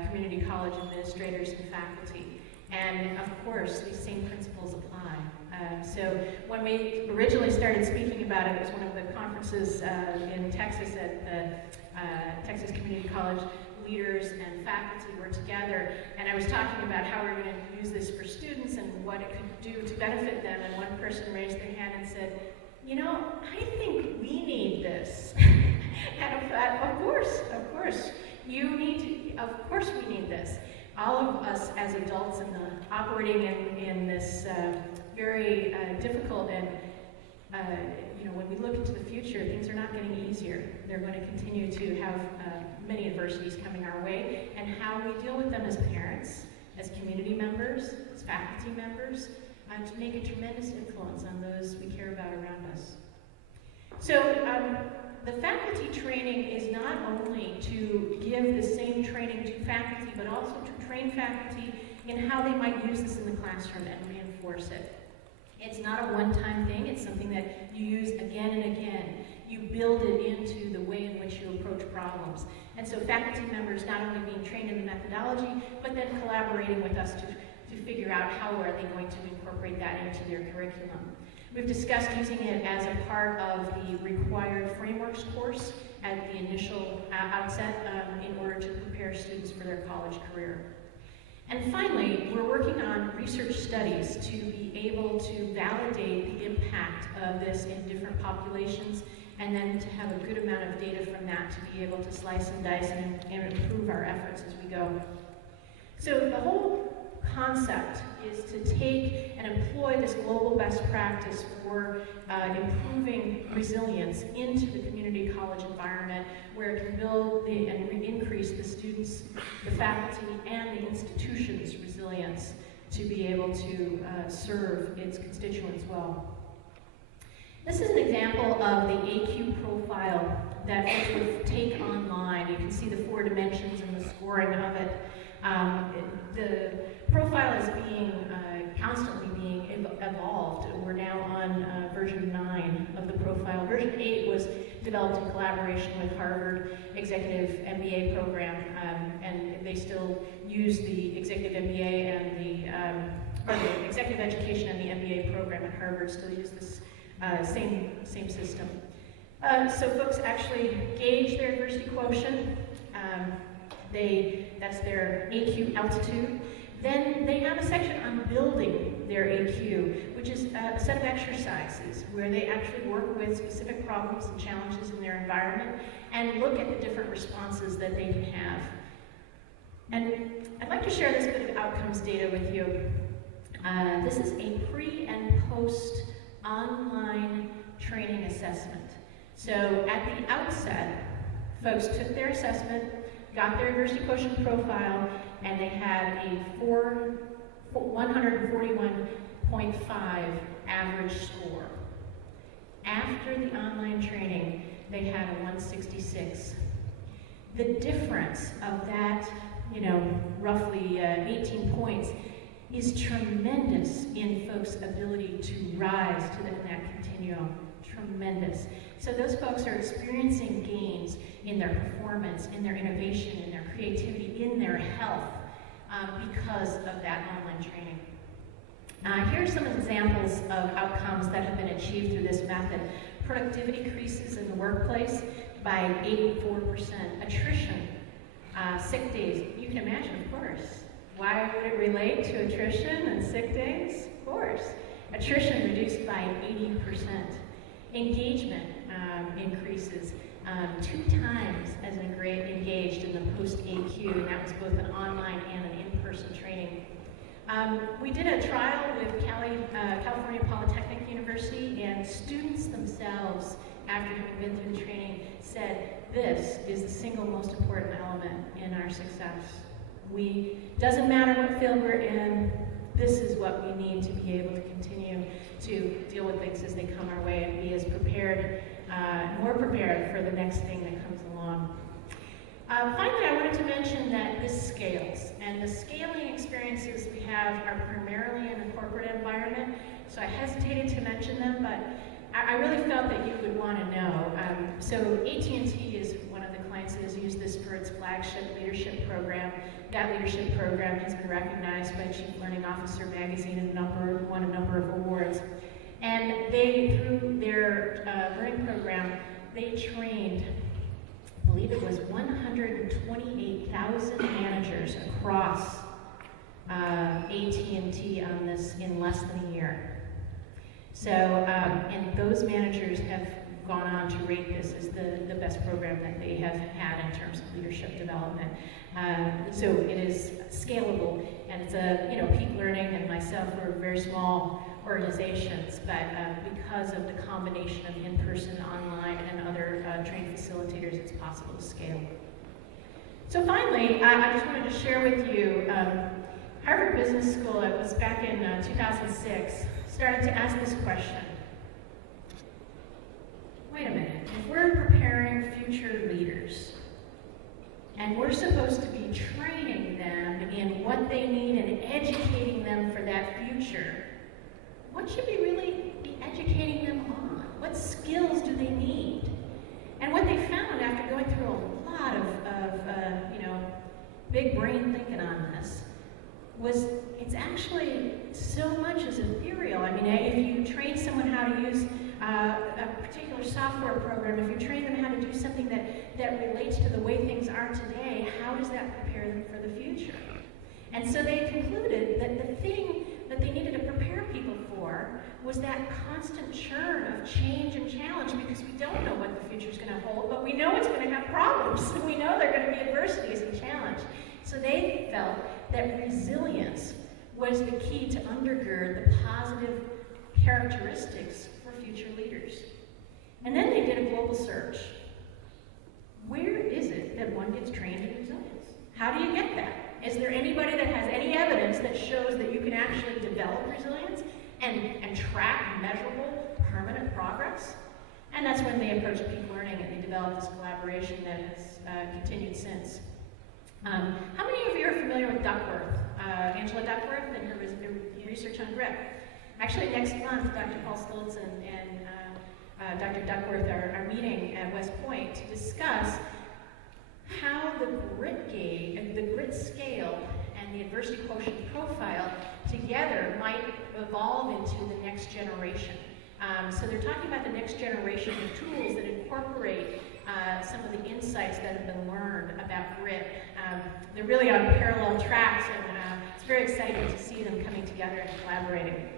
community college administrators and faculty. And of course, these same principles apply. So when we originally started speaking about it, it was one of the conferences in Texas at the Texas Community College leaders and faculty were together, and I was talking about how we were going to use this for students and what it could do to benefit them, and one person raised their hand and said, you know, I think we need this. And I thought, of course, you need to, of course we need this. All of us as adults operating in this very difficult and, when we look into the future, things are not getting easier. They're going to continue to have many adversities coming our way, and how we deal with them as parents, as community members, as faculty members, to make a tremendous influence on those we care about around us. So the faculty training is not only to give the same training to faculty, but also to train faculty in how they might use this in the classroom and reinforce it. It's not a one-time thing, it's something that you use again and again. You build it into the way in which you approach problems. And so faculty members not only being trained in the methodology, but then collaborating with us to figure out how are they going to incorporate that into their curriculum. We've discussed using it as a part of the required frameworks course at the initial outset in order to prepare students for their college career. And finally, we're working on research studies to be able to validate the impact of this in different populations, and then to have a good amount of data from that to be able to slice and dice and improve our efforts as we go. So the whole concept is to take and employ this global best practice for improving resilience into the community college environment, where it can build and increase the students, the faculty, and the institution's resilience to be able to serve its constituents well. This is an example of the AQ profile that folks would take online. You can see the 4 dimensions and the scoring of it. The profile is being constantly being evolved. We're now on version 9 of the profile. Version 8 was developed in collaboration with Harvard Executive MBA program, and they still use the Executive MBA and the Executive Education and the MBA program at Harvard still use this same system. So folks actually gauge their adversity quotient. That's their AQ altitude. Then they have a section on building their AQ, which is a set of exercises where they actually work with specific problems and challenges in their environment and look at the different responses that they can have. And I'd like to share this bit of outcomes data with you. This is a pre and post online training assessment. So at the outset, folks took their assessment, got their adversity quotient profile, and they had a 141.5 average score. After the online training, they had a 166. The difference of that, roughly 18 points is tremendous in folks' ability to rise to that continuum. Tremendous. So those folks are experiencing gains in their performance, in their innovation, in their creativity, in their health because of that online training. Here are some examples of outcomes that have been achieved through this method. Productivity increases in the workplace by 84%. Attrition, sick days, you can imagine, of course. Why would it relate to attrition and sick days? Of course. Attrition reduced by 80%. Engagement increases 2 times as engaged in the post-AQ, and that was both an online and an in-person training. We did a trial with California Polytechnic University, and students themselves, after having been through the training, said this is the single most important element in our success. Doesn't matter what field we're in, this is what we need to be able to continue to deal with things as they come our way and be as prepared, more prepared for the next thing that comes along. Finally, I wanted to mention that this scales, and the scaling experiences we have are primarily in the corporate environment, so I hesitated to mention them, but I really felt that you would want to know. So AT&T is one of the clients that has used this for its flagship leadership program. That leadership program has been recognized by Chief Learning Officer Magazine and won a number of awards. And they, through their learning program, they trained, I believe it was 128,000 managers across AT&T on this in less than a year. So, and those managers have gone on to rate this as the best program that they have had in terms of leadership development. So it is scalable, and it's Peak Learning and myself are very small organizations, but because of the combination of in-person, online, and other trained facilitators, it's possible to scale. So finally, I just wanted to share with you, Harvard Business School, it was back in 2006, started to ask this question. Wait a minute, if we're preparing future leaders, and we're supposed to be training them in what they need and educating them for that future, what should we really be educating them on? What skills do they need? And what they found after going through a lot of big brain thinking on this was it's actually so much as ethereal. I mean, if you train someone how to use a particular software program, if you train them how to do something that relates to the way things are today, how does that prepare them for the future? And so they concluded that the thing that they needed to prepare people for was that constant churn of change and challenge, because we don't know what the future's going to hold, but we know it's going to have problems, and we know there are going to be adversities and challenge. So they felt that resilience was the key to undergird the positive characteristics for future leaders. And then they did a global search. Where is it that one gets trained in resilience? How do you get that? Is there anybody that has any evidence that shows that you can actually develop resilience and track measurable, permanent progress? And that's when they approached Peak Learning and they developed this collaboration that has continued since. How many of you are familiar with Duckworth? Angela Duckworth and her research on grit. Actually, next month, Dr. Paul Stoltz and Dr. Duckworth are meeting at West Point to discuss how the grit scale and the adversity quotient profile together might evolve into the next generation. So they're talking about the next generation of tools that incorporate some of the insights that have been learned about grit. They're really on parallel tracks, and it's very exciting to see them coming together and collaborating.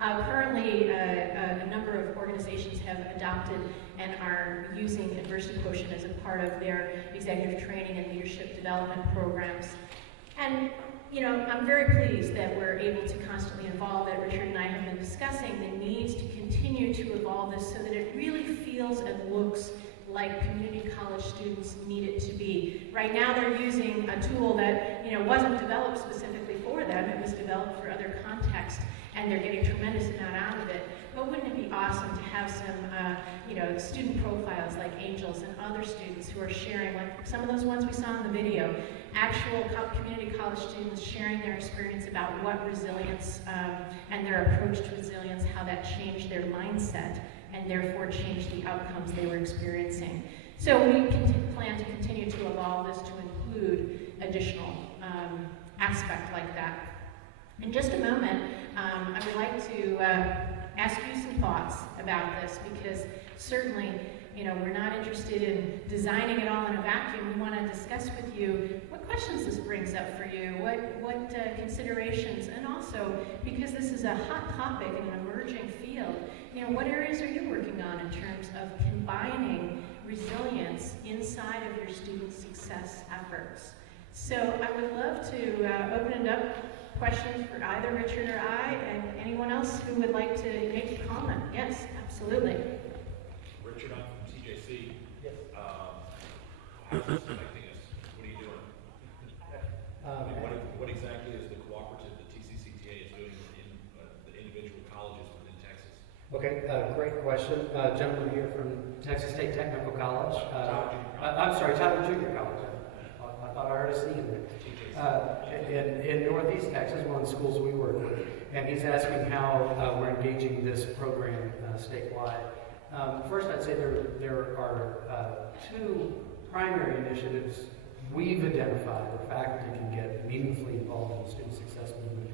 Currently, a number of organizations have adopted and are using adversity quotient as a part of their executive training and leadership development programs. And you know, I'm very pleased that we're able to constantly evolve, that Richard and I have been discussing the needs to continue to evolve this so that it really feels and looks like community college students need it to be. Right now they're using a tool that, you know, wasn't developed specifically for them, it was developed for other contexts, and they're getting a tremendous amount out of it. But wouldn't it be awesome to have some, you know, student profiles like Angels and other students who are sharing, like some of those ones we saw in the video, actual community college students sharing their experience about what resilience and their approach to resilience, how that changed their mindset and therefore changed the outcomes they were experiencing. So we plan to continue to evolve this to include additional aspect like that. In just a moment, I would like to ask you some thoughts about this, because certainly, you know, we're not interested in designing it all in a vacuum. We want to discuss with you what questions this brings up for you, what considerations, and also, because this is a hot topic in an emerging field, you know, what areas are you working on in terms of combining resilience inside of your student success efforts? So I would love to open it up. Questions for either Richard or I, and anyone else who would like to make a comment. Yes, absolutely. Richard, I'm from TJC. Yes. How's this affecting us? What are you doing? What exactly is the cooperative that TCCTA is doing in the individual colleges within Texas? Okay, great question. Gentleman here from Texas State Technical College. I'm sorry, Tyler Junior College. I thought I heard a C in there. In Northeast Texas, one of the schools we work with, and he's asking how we're engaging this program statewide. First, I'd say there are two primary initiatives we've identified where faculty can get meaningfully involved in the student success movement.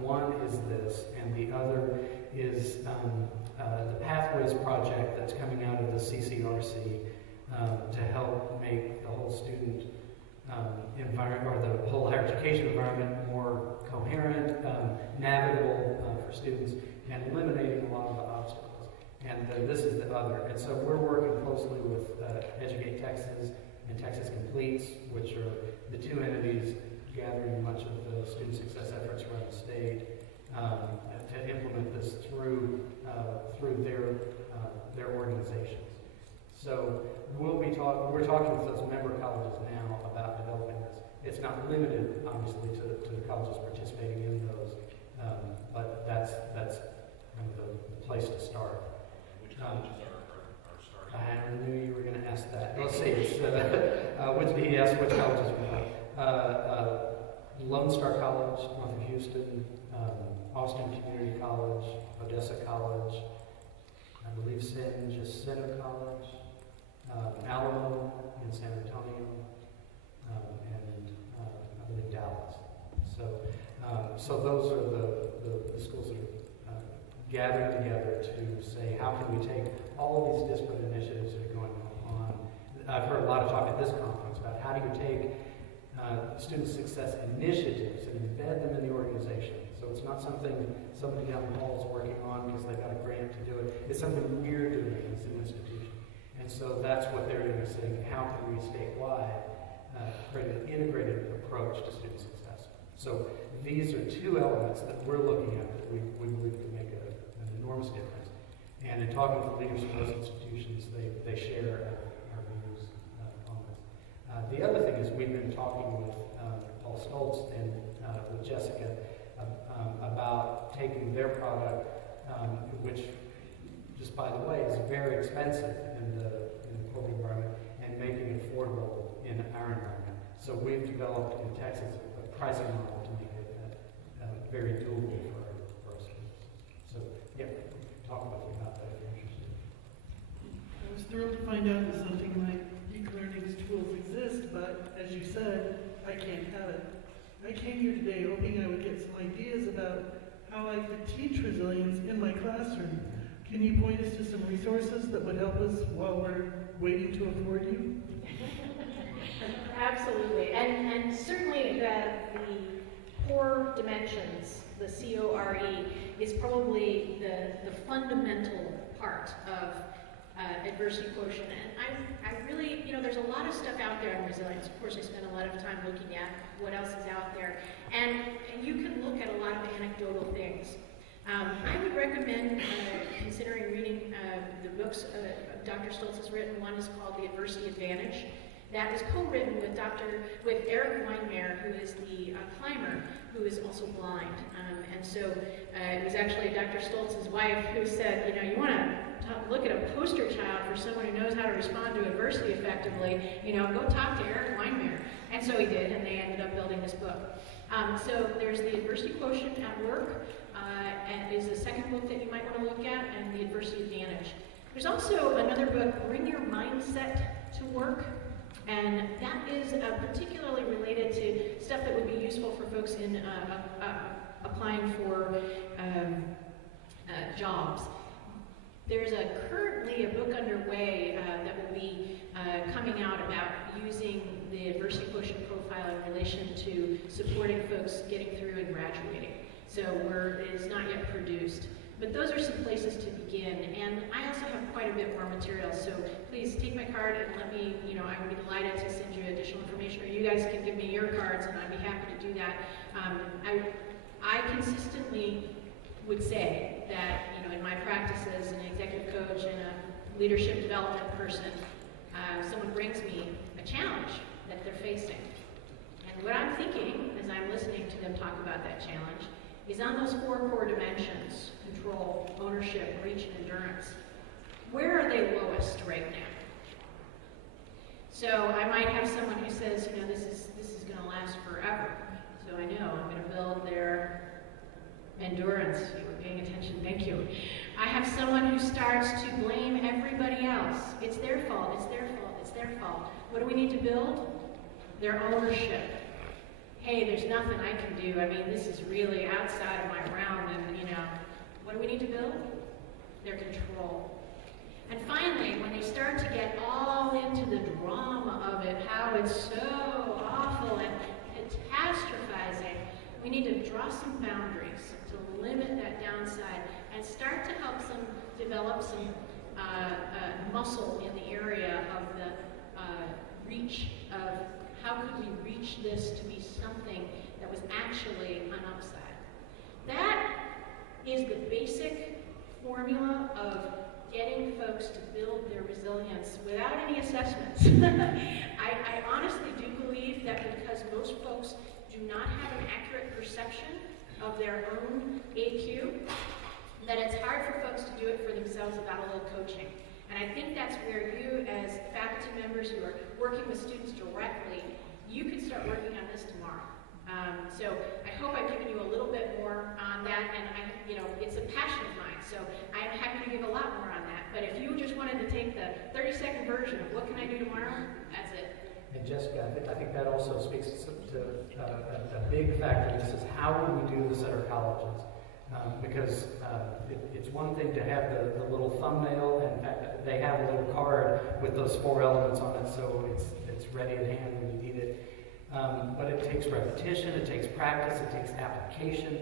One is this, and the other is the Pathways project that's coming out of the CCRC to help make the whole student environment, or the whole higher education environment, more coherent, navigable for students, and eliminating a lot of the obstacles. And this is the other. And so we're working closely with Educate Texas and Texas Completes, which are the two entities gathering much of the student success efforts around the state to implement this through their organizations. So we're talking with those member colleges now about developing this. It's not limited, obviously, to the colleges participating in those, but that's kind of the place to start. Which colleges are starting? I knew you were going to ask that. Let's see. He asked which colleges we have. Lone Star College, north of Houston, Austin Community College, Odessa College, I believe San Jacinto College, Alamo in San Antonio, and I believe Dallas. So those are the schools that are gathering together to say, how can we take all of these disparate initiatives that are going on? I've heard a lot of talk at this conference about how do you take student success initiatives and embed them in the organization. So it's not something somebody down the hall is working on because they got a grant to do it. It's something we're doing as an institution. And so that's what they're doing, saying, how can we statewide create an integrated approach to student success. So these are two elements that we're looking at that we believe can make an enormous difference. And in talking to leaders from those institutions, they share our views on this. The other thing is we've been talking with Paul Stoltz and with Jessica about taking their product, which, just by the way, is very expensive in the corporate environment, and making it affordable in our environment. So we've developed in Texas a pricing model to make it very doable for our students. So, yeah, talk about that if you're interested. I was thrilled to find out that something like Geek Learning's tools exist, but as you said, I can't have it. I came here today hoping I would get some ideas about how I could teach resilience in my classroom. Can you point us to some resources that would help us while we're waiting to afford you? Absolutely, and certainly the core dimensions, the CORE, is probably the fundamental part of adversity quotient. And I really, there's a lot of stuff out there on resilience. Of course, I spend a lot of time looking at what else is out there. And you can look at a lot of anecdotal things. I would recommend considering reading the books Dr. Stoltz has written. One is called The Adversity Advantage. That was co-written with Eric Weinmeier, who is the climber, who is also blind. And so it was actually Dr. Stoltz's wife who said, you want to look at a poster child for someone who knows how to respond to adversity effectively, go talk to Eric Weinmeier. And so he did, and they ended up building this book. So there's The Adversity Quotient at Work, and is the second book that you might want to look at, and The Adversity Advantage. There's also another book, Bring Your Mindset to Work, and that is particularly related to stuff that would be useful for folks in applying for jobs. There's currently a book underway that will be coming out about using the adversity quotient profile in relation to supporting folks getting through and graduating. So it is not yet produced. But those are some places to begin. And I also have quite a bit more material, so please take my card and let me, I would be delighted to send you additional information, or you guys can give me your cards and I'd be happy to do that. I consistently would say that, in my practice as an executive coach and a leadership development person, someone brings me a challenge that they're facing. And what I'm thinking as I'm listening to them talk about that challenge is on those 4 core dimensions: control, ownership, reach, and endurance. Where are they lowest right now? So I might have someone who says, this is going to last forever. So I know I'm going to build their endurance. You were paying attention, thank you. I have someone who starts to blame everybody else. It's their fault, it's their fault, it's their fault. What do we need to build? Their ownership. Hey, there's nothing I can do. This is really outside of my realm, and what do we need to build? Their control. And finally, when they start to get all into the drama of it, how it's so awful and catastrophizing, we need to draw some boundaries to limit that downside and start to help them develop some muscle in the area of the reach of how could we reach this to be something that was actually an upside. That is the basic formula of getting folks to build their resilience without any assessments. I honestly do believe that because most folks do not have an accurate perception of their own AQ, that it's hard for folks to do it for themselves without a little coaching. And I think that's where you, as faculty members who are working with students directly, you can start working on this tomorrow. So I hope I've given you a little bit more on that, and it's a passion of mine, so I'm happy to give a lot more on that. But if you just wanted to take the 30-second version of what can I do tomorrow, that's it. And Jessica, I think that also speaks to a big factor in this is how will we do this at our colleges? Because it's one thing to have the little thumbnail, and in fact, they have a little card with those 4 elements on it, so it's ready at hand when you need it. But it takes repetition, it takes practice, it takes application.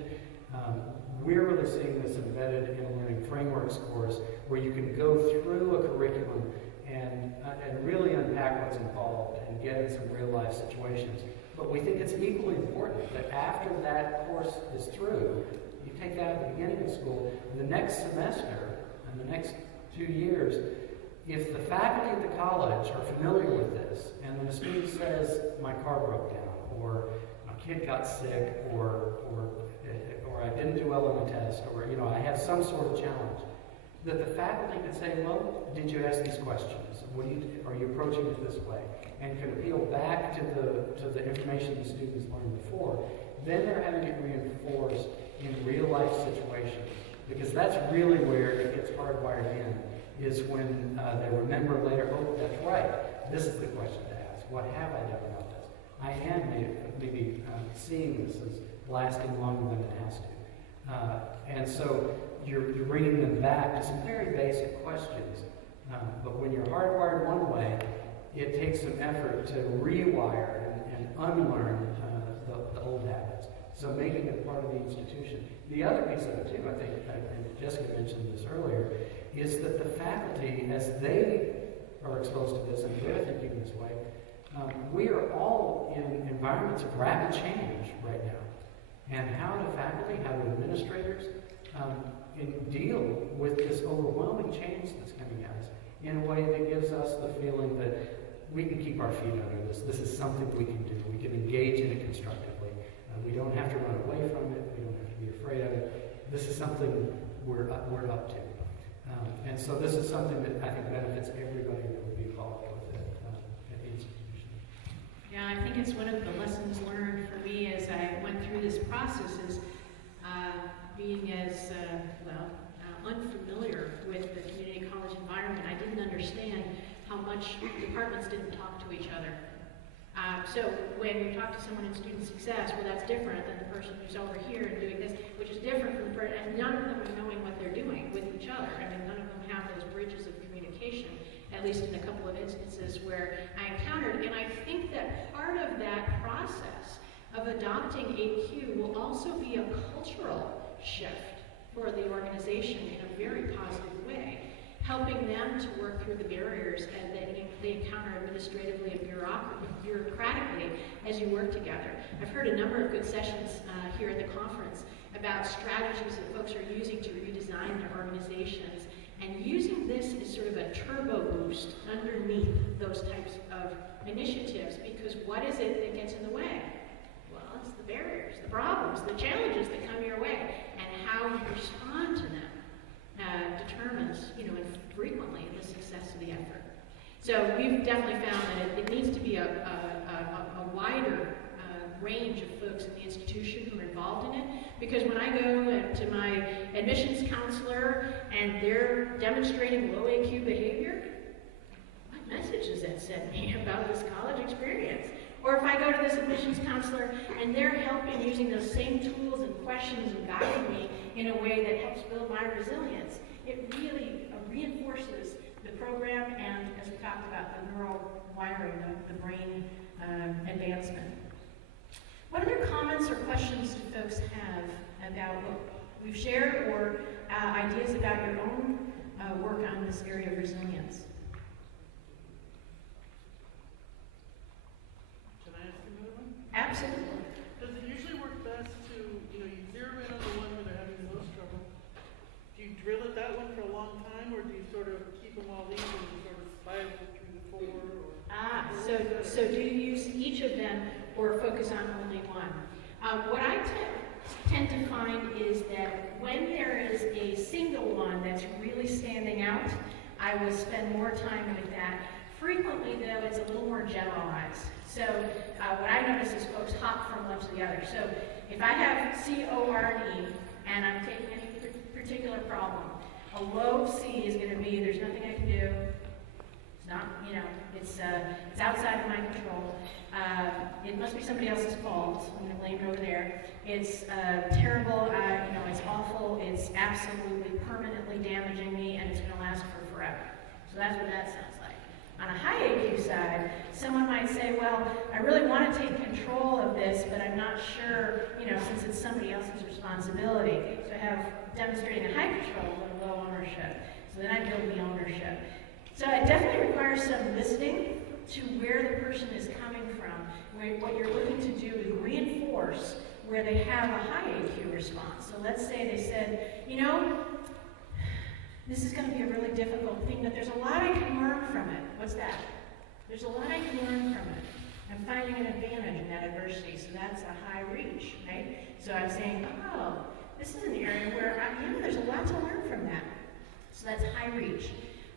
We're really seeing this embedded in a learning frameworks course where you can go through a curriculum and really unpack what's involved and get in some real life situations. But we think it's equally important that after that course is through, you take that at the beginning of school, the next semester and the next 2 years, if the faculty at the college are familiar with this, and then a student says, my car broke down, or my kid got sick, or I didn't do well on the test, or I have some sort of challenge, that the faculty can say, well, did you ask these questions? Are you approaching it this way? And can appeal back to the information the students learned before. Then they're having it reinforced in real life situations, because that's really where it gets hardwired in, is when they remember later, oh, that's right, this is the question to ask. What have I done about this? I am maybe seeing this as lasting longer than it has to. And so you're bringing them back to some very basic questions. But when you're hardwired one way, it takes some effort to rewire and unlearn the old habits. So making it part of the institution. The other piece of it too, I think, and Jessica mentioned this earlier, is that the faculty, as they are exposed to this and they're thinking this way, we are all in environments of rapid change right now. And how do faculty, how do administrators deal with this overwhelming change that's coming at us in a way that gives us the feeling that we can keep our feet under this. This is something we can do. We can engage in it constructively. We don't have to run away from it. We don't have to be afraid of it. This is something we're up to. And so this is something that I think benefits everybody that would be involved with it at the institution. Yeah, I think it's one of the lessons learned for me as I went through this process is being as, unfamiliar with the community college environment. I didn't understand how much departments didn't talk to each other. So when you talk to someone in student success, well, that's different than the person who's over here and doing this, which is different from the person, and none of them are knowing what they're doing with each other. I mean, none of them have those bridges of communication, at least in a couple of instances where I encountered. And I think that part of that process of adopting AQ will also be a cultural shift for the organization in a very positive way, helping them to work through the barriers and that they encounter administratively and bureaucratically as you work together. I've heard a number of good sessions here at the conference about strategies that folks are using to redesign their organizations, and using this as sort of a turbo boost underneath those types of initiatives, because what is it that gets in the way? Well, it's the barriers, the problems, the challenges that come your way, and how you respond to them determines, and frequently the success of the effort. So we've definitely found that it needs to be a wider range of folks in the institution who are involved in it, because when I go to my admissions counselor and they're demonstrating low AQ behavior, what message does that send me about this college experience? Or if I go to this admissions counselor and they're helping using those same tools and questions and guiding me in a way that helps build my resilience, it really reinforces the program and, as we talked about, the neural wiring of the brain advancement. What other comments or questions do folks have about what we've shared, or ideas about your own work on this area of resilience? Can I ask another one? Absolutely. Does it usually work best to, you zero in on the one where they're having the most trouble? Do you drill at that one for a long time, or do you sort of keep them all even and sort of spiral through the four? So do you use each of them or focus on only one? What I tend to find is that when there is a single one that's really standing out, I will spend more time with that. Frequently, though, it's a little more generalized. So what I notice is folks hop from one to the other. So if I have CORE and I'm taking any particular problem, a low C is going to be, there's nothing I can do. It's not, it's outside of my control. It must be somebody else's fault. I'm going to blame it over there. It's terrible. It's awful. It's absolutely permanently damaging me, and it's going to last for forever. So that's what that sounds like. On a high AQ side, someone might say, well, I really want to take control of this, but I'm not sure, since it's somebody else's responsibility. So I have demonstrating a high control but a low ownership. So then I build the ownership. So it definitely requires some listening to where the person is coming from. What you're looking to do is reinforce where they have a high AQ response. So let's say they said, you know, this is going to be a really difficult thing, but there's a lot I can learn from it. What's that? There's a lot I can learn from it. I'm finding an advantage in that adversity, so that's a high reach, right? So I'm saying, oh, this is an area where, there's a lot to learn from that. So that's high reach.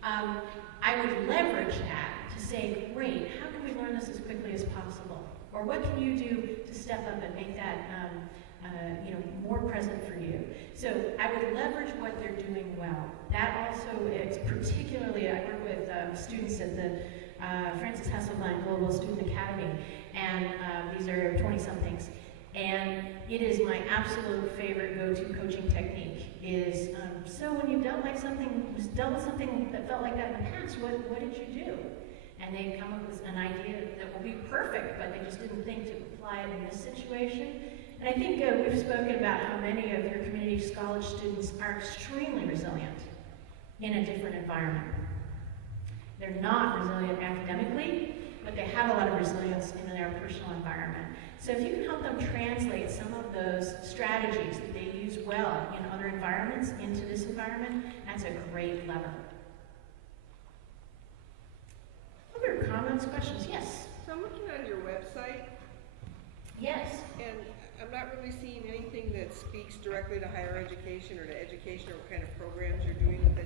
I would leverage that to say, great, how can we learn this as quickly as possible? Or what can you do to step up and make that more present for you? So I would leverage what they're doing well. That also is particularly, I work with students at the Francis Hesselbein Global Student Academy, and these are 20-somethings. And it is my absolute favorite go-to coaching technique is, so when you've dealt with something that felt like that in the past, what did you do? And they come up with an idea that will be perfect, but they just didn't think to apply it in this situation. And I think we've spoken about how many of your community college students are extremely resilient in a different environment. They're not resilient academically, but they have a lot of resilience in their personal environment. So if you can help them translate some of those strategies that they use well in other environments into this environment, that's a great lever. Other comments, questions? Yes? So I'm looking on your website, Yes. and I'm not really seeing anything that speaks directly to higher education or to education, or what kind of programs you're doing with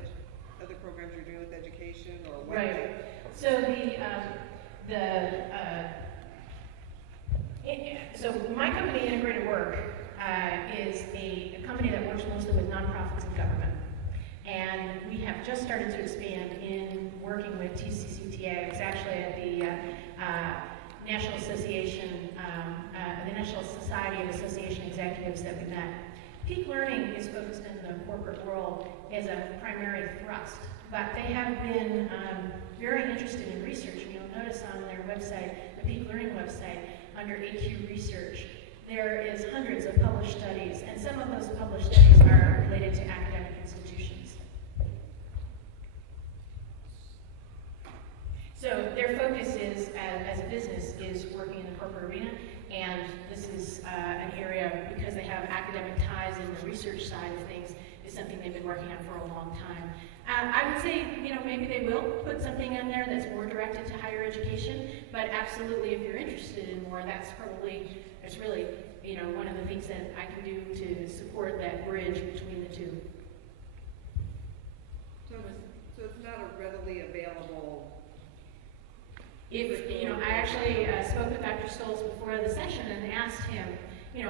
other programs you're doing with education, or what. Right. So so my company, Integrated Work, is a company that works mostly with nonprofits and government. And we have just started to expand in working with TCCTA. It's actually at the National Association, the National Society of Association Executives that we met. Peak Learning is focused in the corporate world as a primary thrust, but they have been very interested in research. And you'll notice on their website, the Peak Learning website, under AQ Research, there is hundreds of published studies, and some of those published studies are related to academic institutions. So their focus is, as a business, is working in the corporate arena, and this is an area, because they have academic ties in the research side of things, is something they've been working on for a long time. I would say, maybe they will put something in there that's more directed to higher education, but absolutely, if you're interested in more, that's really, one of the things that I can do to support that bridge between the two. So it's not a readily available. I actually spoke with Dr. Stoltz before the session and asked him,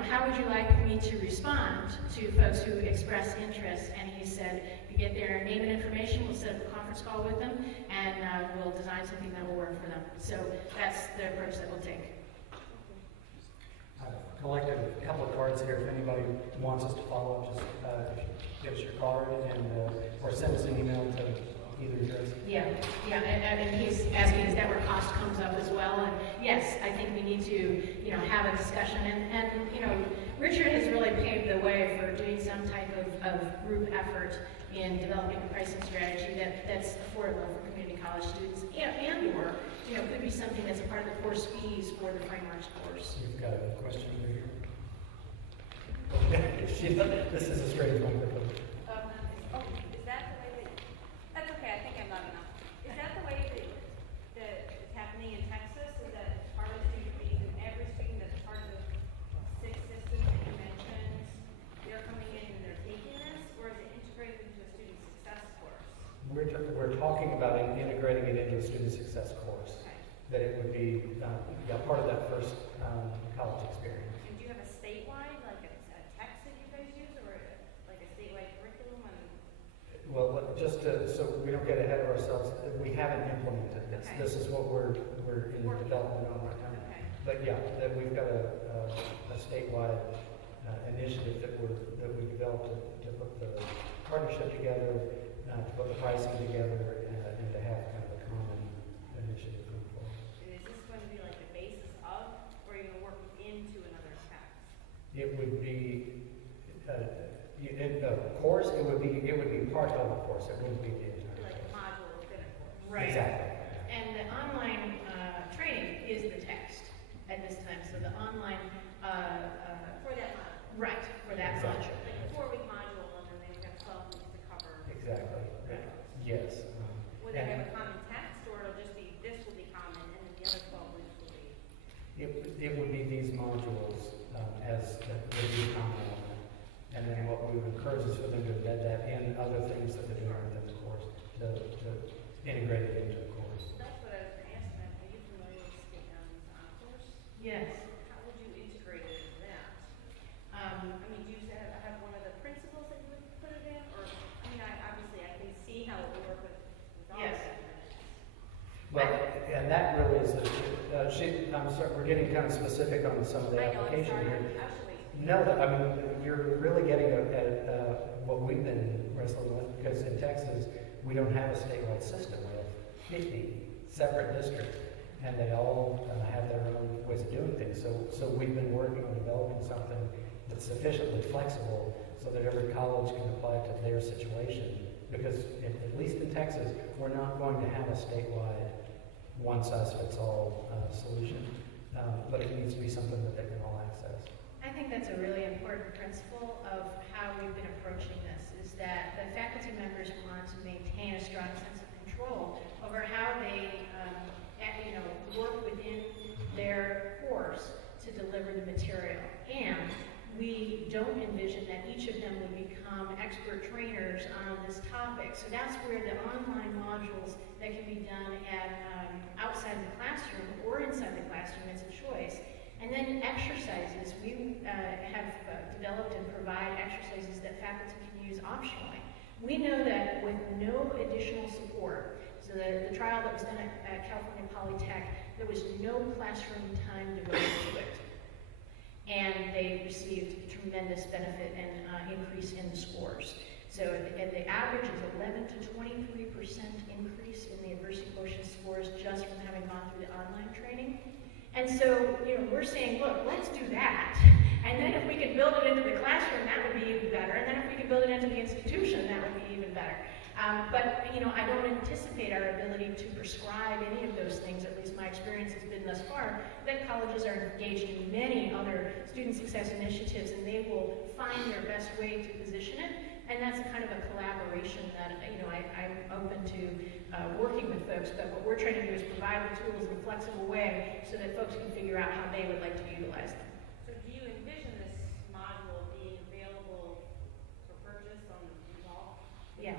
how would you like me to respond to folks who express interest? And he said, you get their name and information, we'll set up a conference call with them, and we'll design something that will work for them. So that's the approach that we'll take. I've collected a couple of cards here. If anybody wants us to follow up, just give us your card or send us an email to either address. Yeah, and he's asking, is that where cost comes up as well? And yes, I think we need to, have a discussion. And Richard has really paved the way for doing some type of group effort in developing a pricing strategy that's affordable for community college students, and/or, could be something that's a part of the course fees for the frameworks course. You've got a question over here. This is a strange microphone. Is that the way that's okay, I think I'm loud enough. Is that the way that it's happening in Texas? Is that part of the student fees and every student that's part of the six systems that you mentioned, they're coming in and they're taking this, or is it integrated into a student success course? We're talking about integrating it into a student success course. Okay. That it would be part of that first college experience. And do you have a statewide, like a text that you guys use, or like a statewide curriculum? Well, so we don't get ahead of ourselves, we haven't implemented this. Okay. This is what we're in development on right now. Okay. But that we've got a statewide initiative that we developed to put the partnership together, to put the pricing together, and to have kind of a common initiative moving forward. And is this going to be like the basis of, or are you going to work into another text? It would be in a course. It would be part of the course. It wouldn't be the entire Like a course. module within a course? Right. Exactly. And the online training is the text at this time, so the online, For that module. right, for that Exactly. module. Like a 4-week module, and then we have 12 weeks to cover. Exactly. Yes. Will they have a common text, or it'll just be, this will be common, and then the other 12 weeks will be? It would be these modules as the common element. And then what we would encourage is for them to embed that in other things that they're doing within the course, to integrate it into the course. That's what I was going to ask, Matt. Are you familiar with State Mountain's course? Yes. How would you integrate it into that? Um, I mean, do you have one of the principles that you would put it in, or, I mean, obviously I can see how it would work with all of Yes. that. Well, and that really is I'm sorry, we're getting kind of specific on some of the I know, I'm application sorry, here. actually, No, I mean, you're really getting at what we've been wrestling with, because in Texas, we don't have a statewide system. We have 50 separate districts, and they all have their own ways of doing things. So we've been working on developing something that's sufficiently flexible so that every college can apply to their situation. Because at least in Texas, we're not going to have a statewide one-size-fits-all solution, but it needs to be something that they can all access. I think that's a really important principle of how we've been approaching this, is that the faculty members want to maintain a strong sense of control over how they, work within their course to deliver the material. And we don't envision that each of them would become expert trainers on this topic. So that's where the online modules that can be done at outside the classroom or inside the classroom is a choice. And then exercises, we have developed and provide exercises that faculty can use optionally. We know that with no additional support, so the trial that was done at California Polytech, there was no classroom time devoted to it. And they received tremendous benefit and increase in scores. So the average is 11 to 23% increase in the adversity quotient scores just from having gone through the online training. And so, we're saying, look, let's do that. And then if we could build it into the classroom, that would be even better. And then if we could build it into the institution, that would be even better. But I don't anticipate our ability to prescribe any of those things, at least my experience has been thus far, that colleges are engaged in many other student success initiatives, and they will find their best way to position it. And that's a kind of a collaboration that, I'm open to working with folks, but what we're trying to do is provide the tools in a flexible way so that folks can figure out how they would like to utilize them. so do you envision this module being available for purchase on Resolve? Yeah.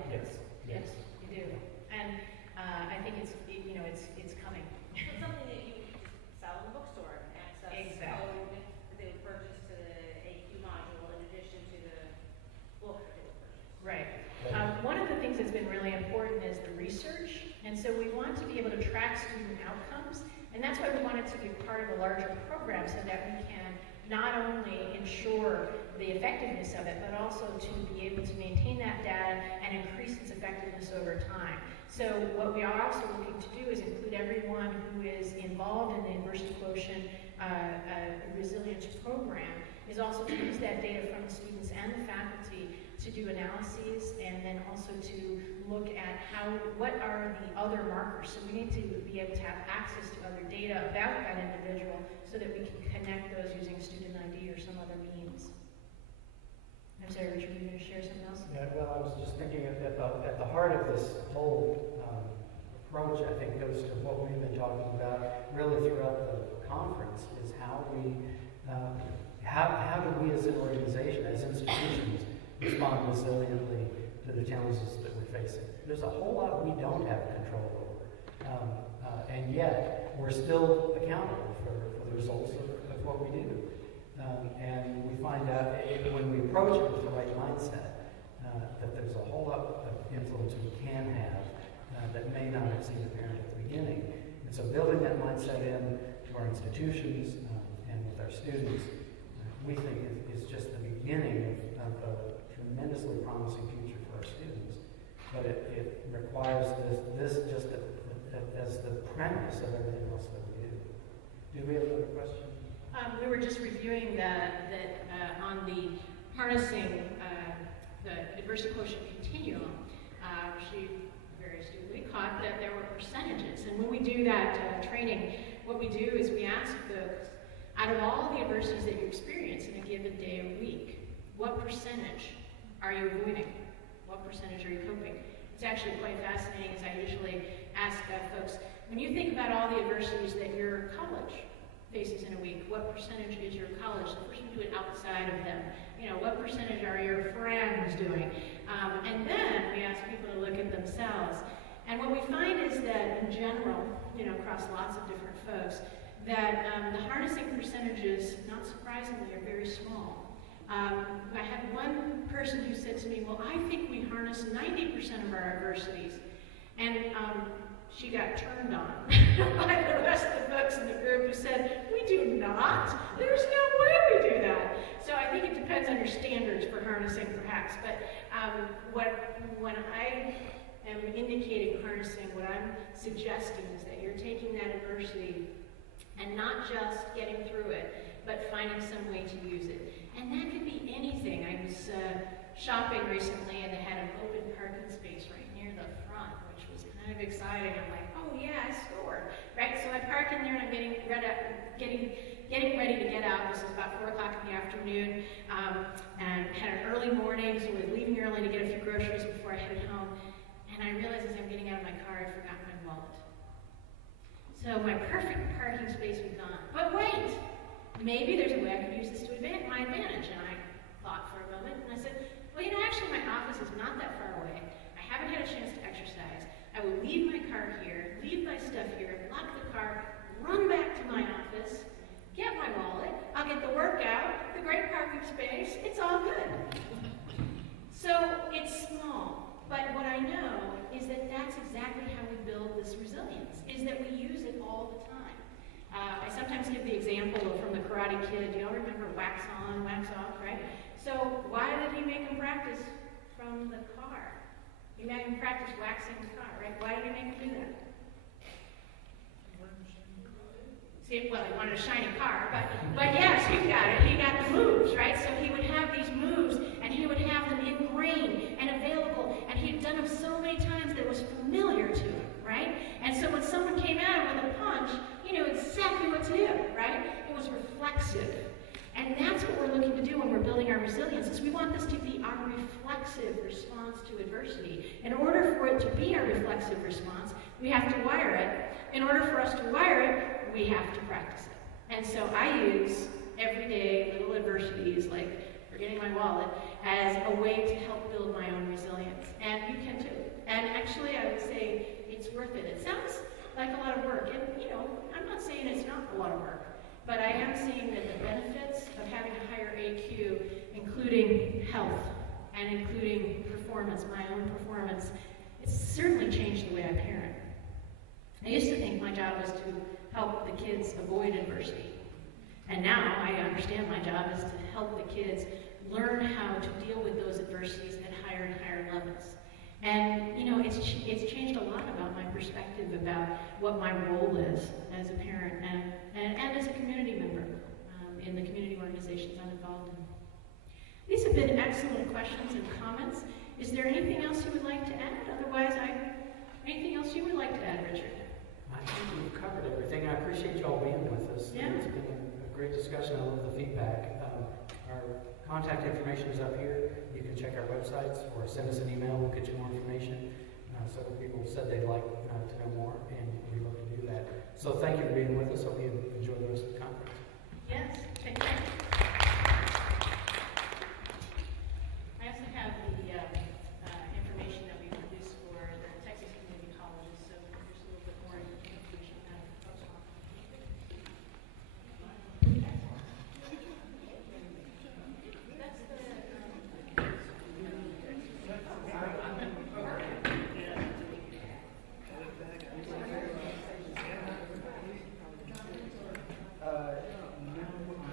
Yes, you do. And I think it's coming. So it's something that you could just sell in the bookstore and access Exactly. code that they would purchase to the AQ module in addition to the book that they would purchase. Right. One of the things that's been really important is the research, and so we want to be able to track student outcomes, and that's why we want it to be part of a larger program so that we can not only ensure the effectiveness of it, but also to be able to maintain that data and increase its effectiveness over time. So what we are also looking to do is include everyone who is involved in the adversity quotient resilience program, is also to use that data from the students and the faculty to do analyses, and then also to look at what are the other markers. So we need to be able to have access to other data about that individual so that we can connect those using student ID or some other means. I'm sorry, Richard, were you going to share something else? Yeah, well, I was just thinking at the heart of this whole approach, I think, goes to what we've been talking about really throughout the conference, is how do we as an organization, as institutions, respond resiliently to the challenges that we're facing. There's a whole lot we don't have control over, and yet we're still accountable for the results of what we do. And we find out when we approach it with the right mindset that there's a whole lot of influence we can have that may not have seemed apparent at the beginning. And so building that mindset in to our institutions and with our students, we think is just the beginning of a tremendously promising future for our students. But it requires this just as the premise of everything else that we do. Do we have another question? We were just reviewing on the harnessing the adversity quotient continuum. She very astutely caught that there were percentages. And when we do that training, what we do is we ask folks, out of all the adversities that you experience in a given day or week, what percentage are you avoiding? What percentage are you coping? It's actually quite fascinating, as I usually ask folks, when you think about all the adversities that your college faces in a week, what percentage is your college? So first we do it outside of them. What percentage are your friends doing? And then we ask people to look at themselves. And what we find is that in general, across lots of different folks, that the harnessing percentages, not surprisingly, are very small. I had one person who said to me, well, I think we harness 90% of our adversities. And she got turned on by the rest of the folks in the group who said, we do not. There's no way we do that. So I think it depends on your standards for harnessing, perhaps. But when I am indicating harnessing, what I'm suggesting is that you're taking that adversity and not just getting through it, but finding some way to use it. And that could be anything. I was shopping recently, and they had an open parking space right near the front, which was kind of exciting. I'm like, oh yeah, I scored, right? So I park in there, and I'm getting ready to get out. This is about 4 o'clock in the afternoon, and had an early morning, so I was leaving early to get a few groceries before I headed home. And I realized as I'm getting out of my car, I forgot my wallet. So my perfect parking space was gone. But wait, maybe there's a way I could use this to my advantage. And I thought for a moment, and I said, well, actually my office is not that far away. I haven't had a chance to exercise. I will leave my car here, leave my stuff here, lock the car, run back to my office, get my wallet, I'll get the workout, the great parking space, it's all good. So it's small, but what I know is that that's exactly how we build this resilience, is that we use it all the time. I sometimes give the example from the Karate Kid. You all remember wax on, wax off, right? So why did he make him practice from the car? He made him practice waxing the car, right? Why did he make him do that? See, well, he wanted a shiny car, but yes, you got it. He got the moves, right? So he would have these moves, and he would have them ingrained and available, and he'd done them so many times that it was familiar to him, right? And so when someone came at him with a punch, he knew exactly what to do, right? It was reflexive. And that's what we're looking to do when we're building our resilience, is we want this to be our reflexive response to adversity. In order for it to be our reflexive response, we have to wire it. In order for us to wire it, we have to practice it. And so I use everyday little adversities, like forgetting my wallet, as a way to help build my own resilience. And you can too. And actually, I would say it's worth it. It sounds like a lot of work. And, I'm not saying it's not a lot of work. But I am seeing that the benefits of having a higher AQ, including health and including performance, my own performance, it's certainly changed the way I parent. I used to think my job was to help the kids avoid adversity. And now I understand my job is to help the kids learn how to deal with those adversities at higher and higher levels. And, it's changed a lot about my perspective about what my role is as a parent and as a community member in the community organizations I'm involved in. These have been excellent questions and comments. Is there anything else you would like to add? Otherwise, anything else you would like to add, Richard? I think we've covered everything. I appreciate you all being with us. Yeah. It's been a great discussion. I love the feedback. Our contact information is up here. You can check our websites or send us an email. We'll get you more information. Several people said they'd like to know more, and we love to do that. So thank you for being with us. Hope you enjoy the rest of the conference. Yes, thank you.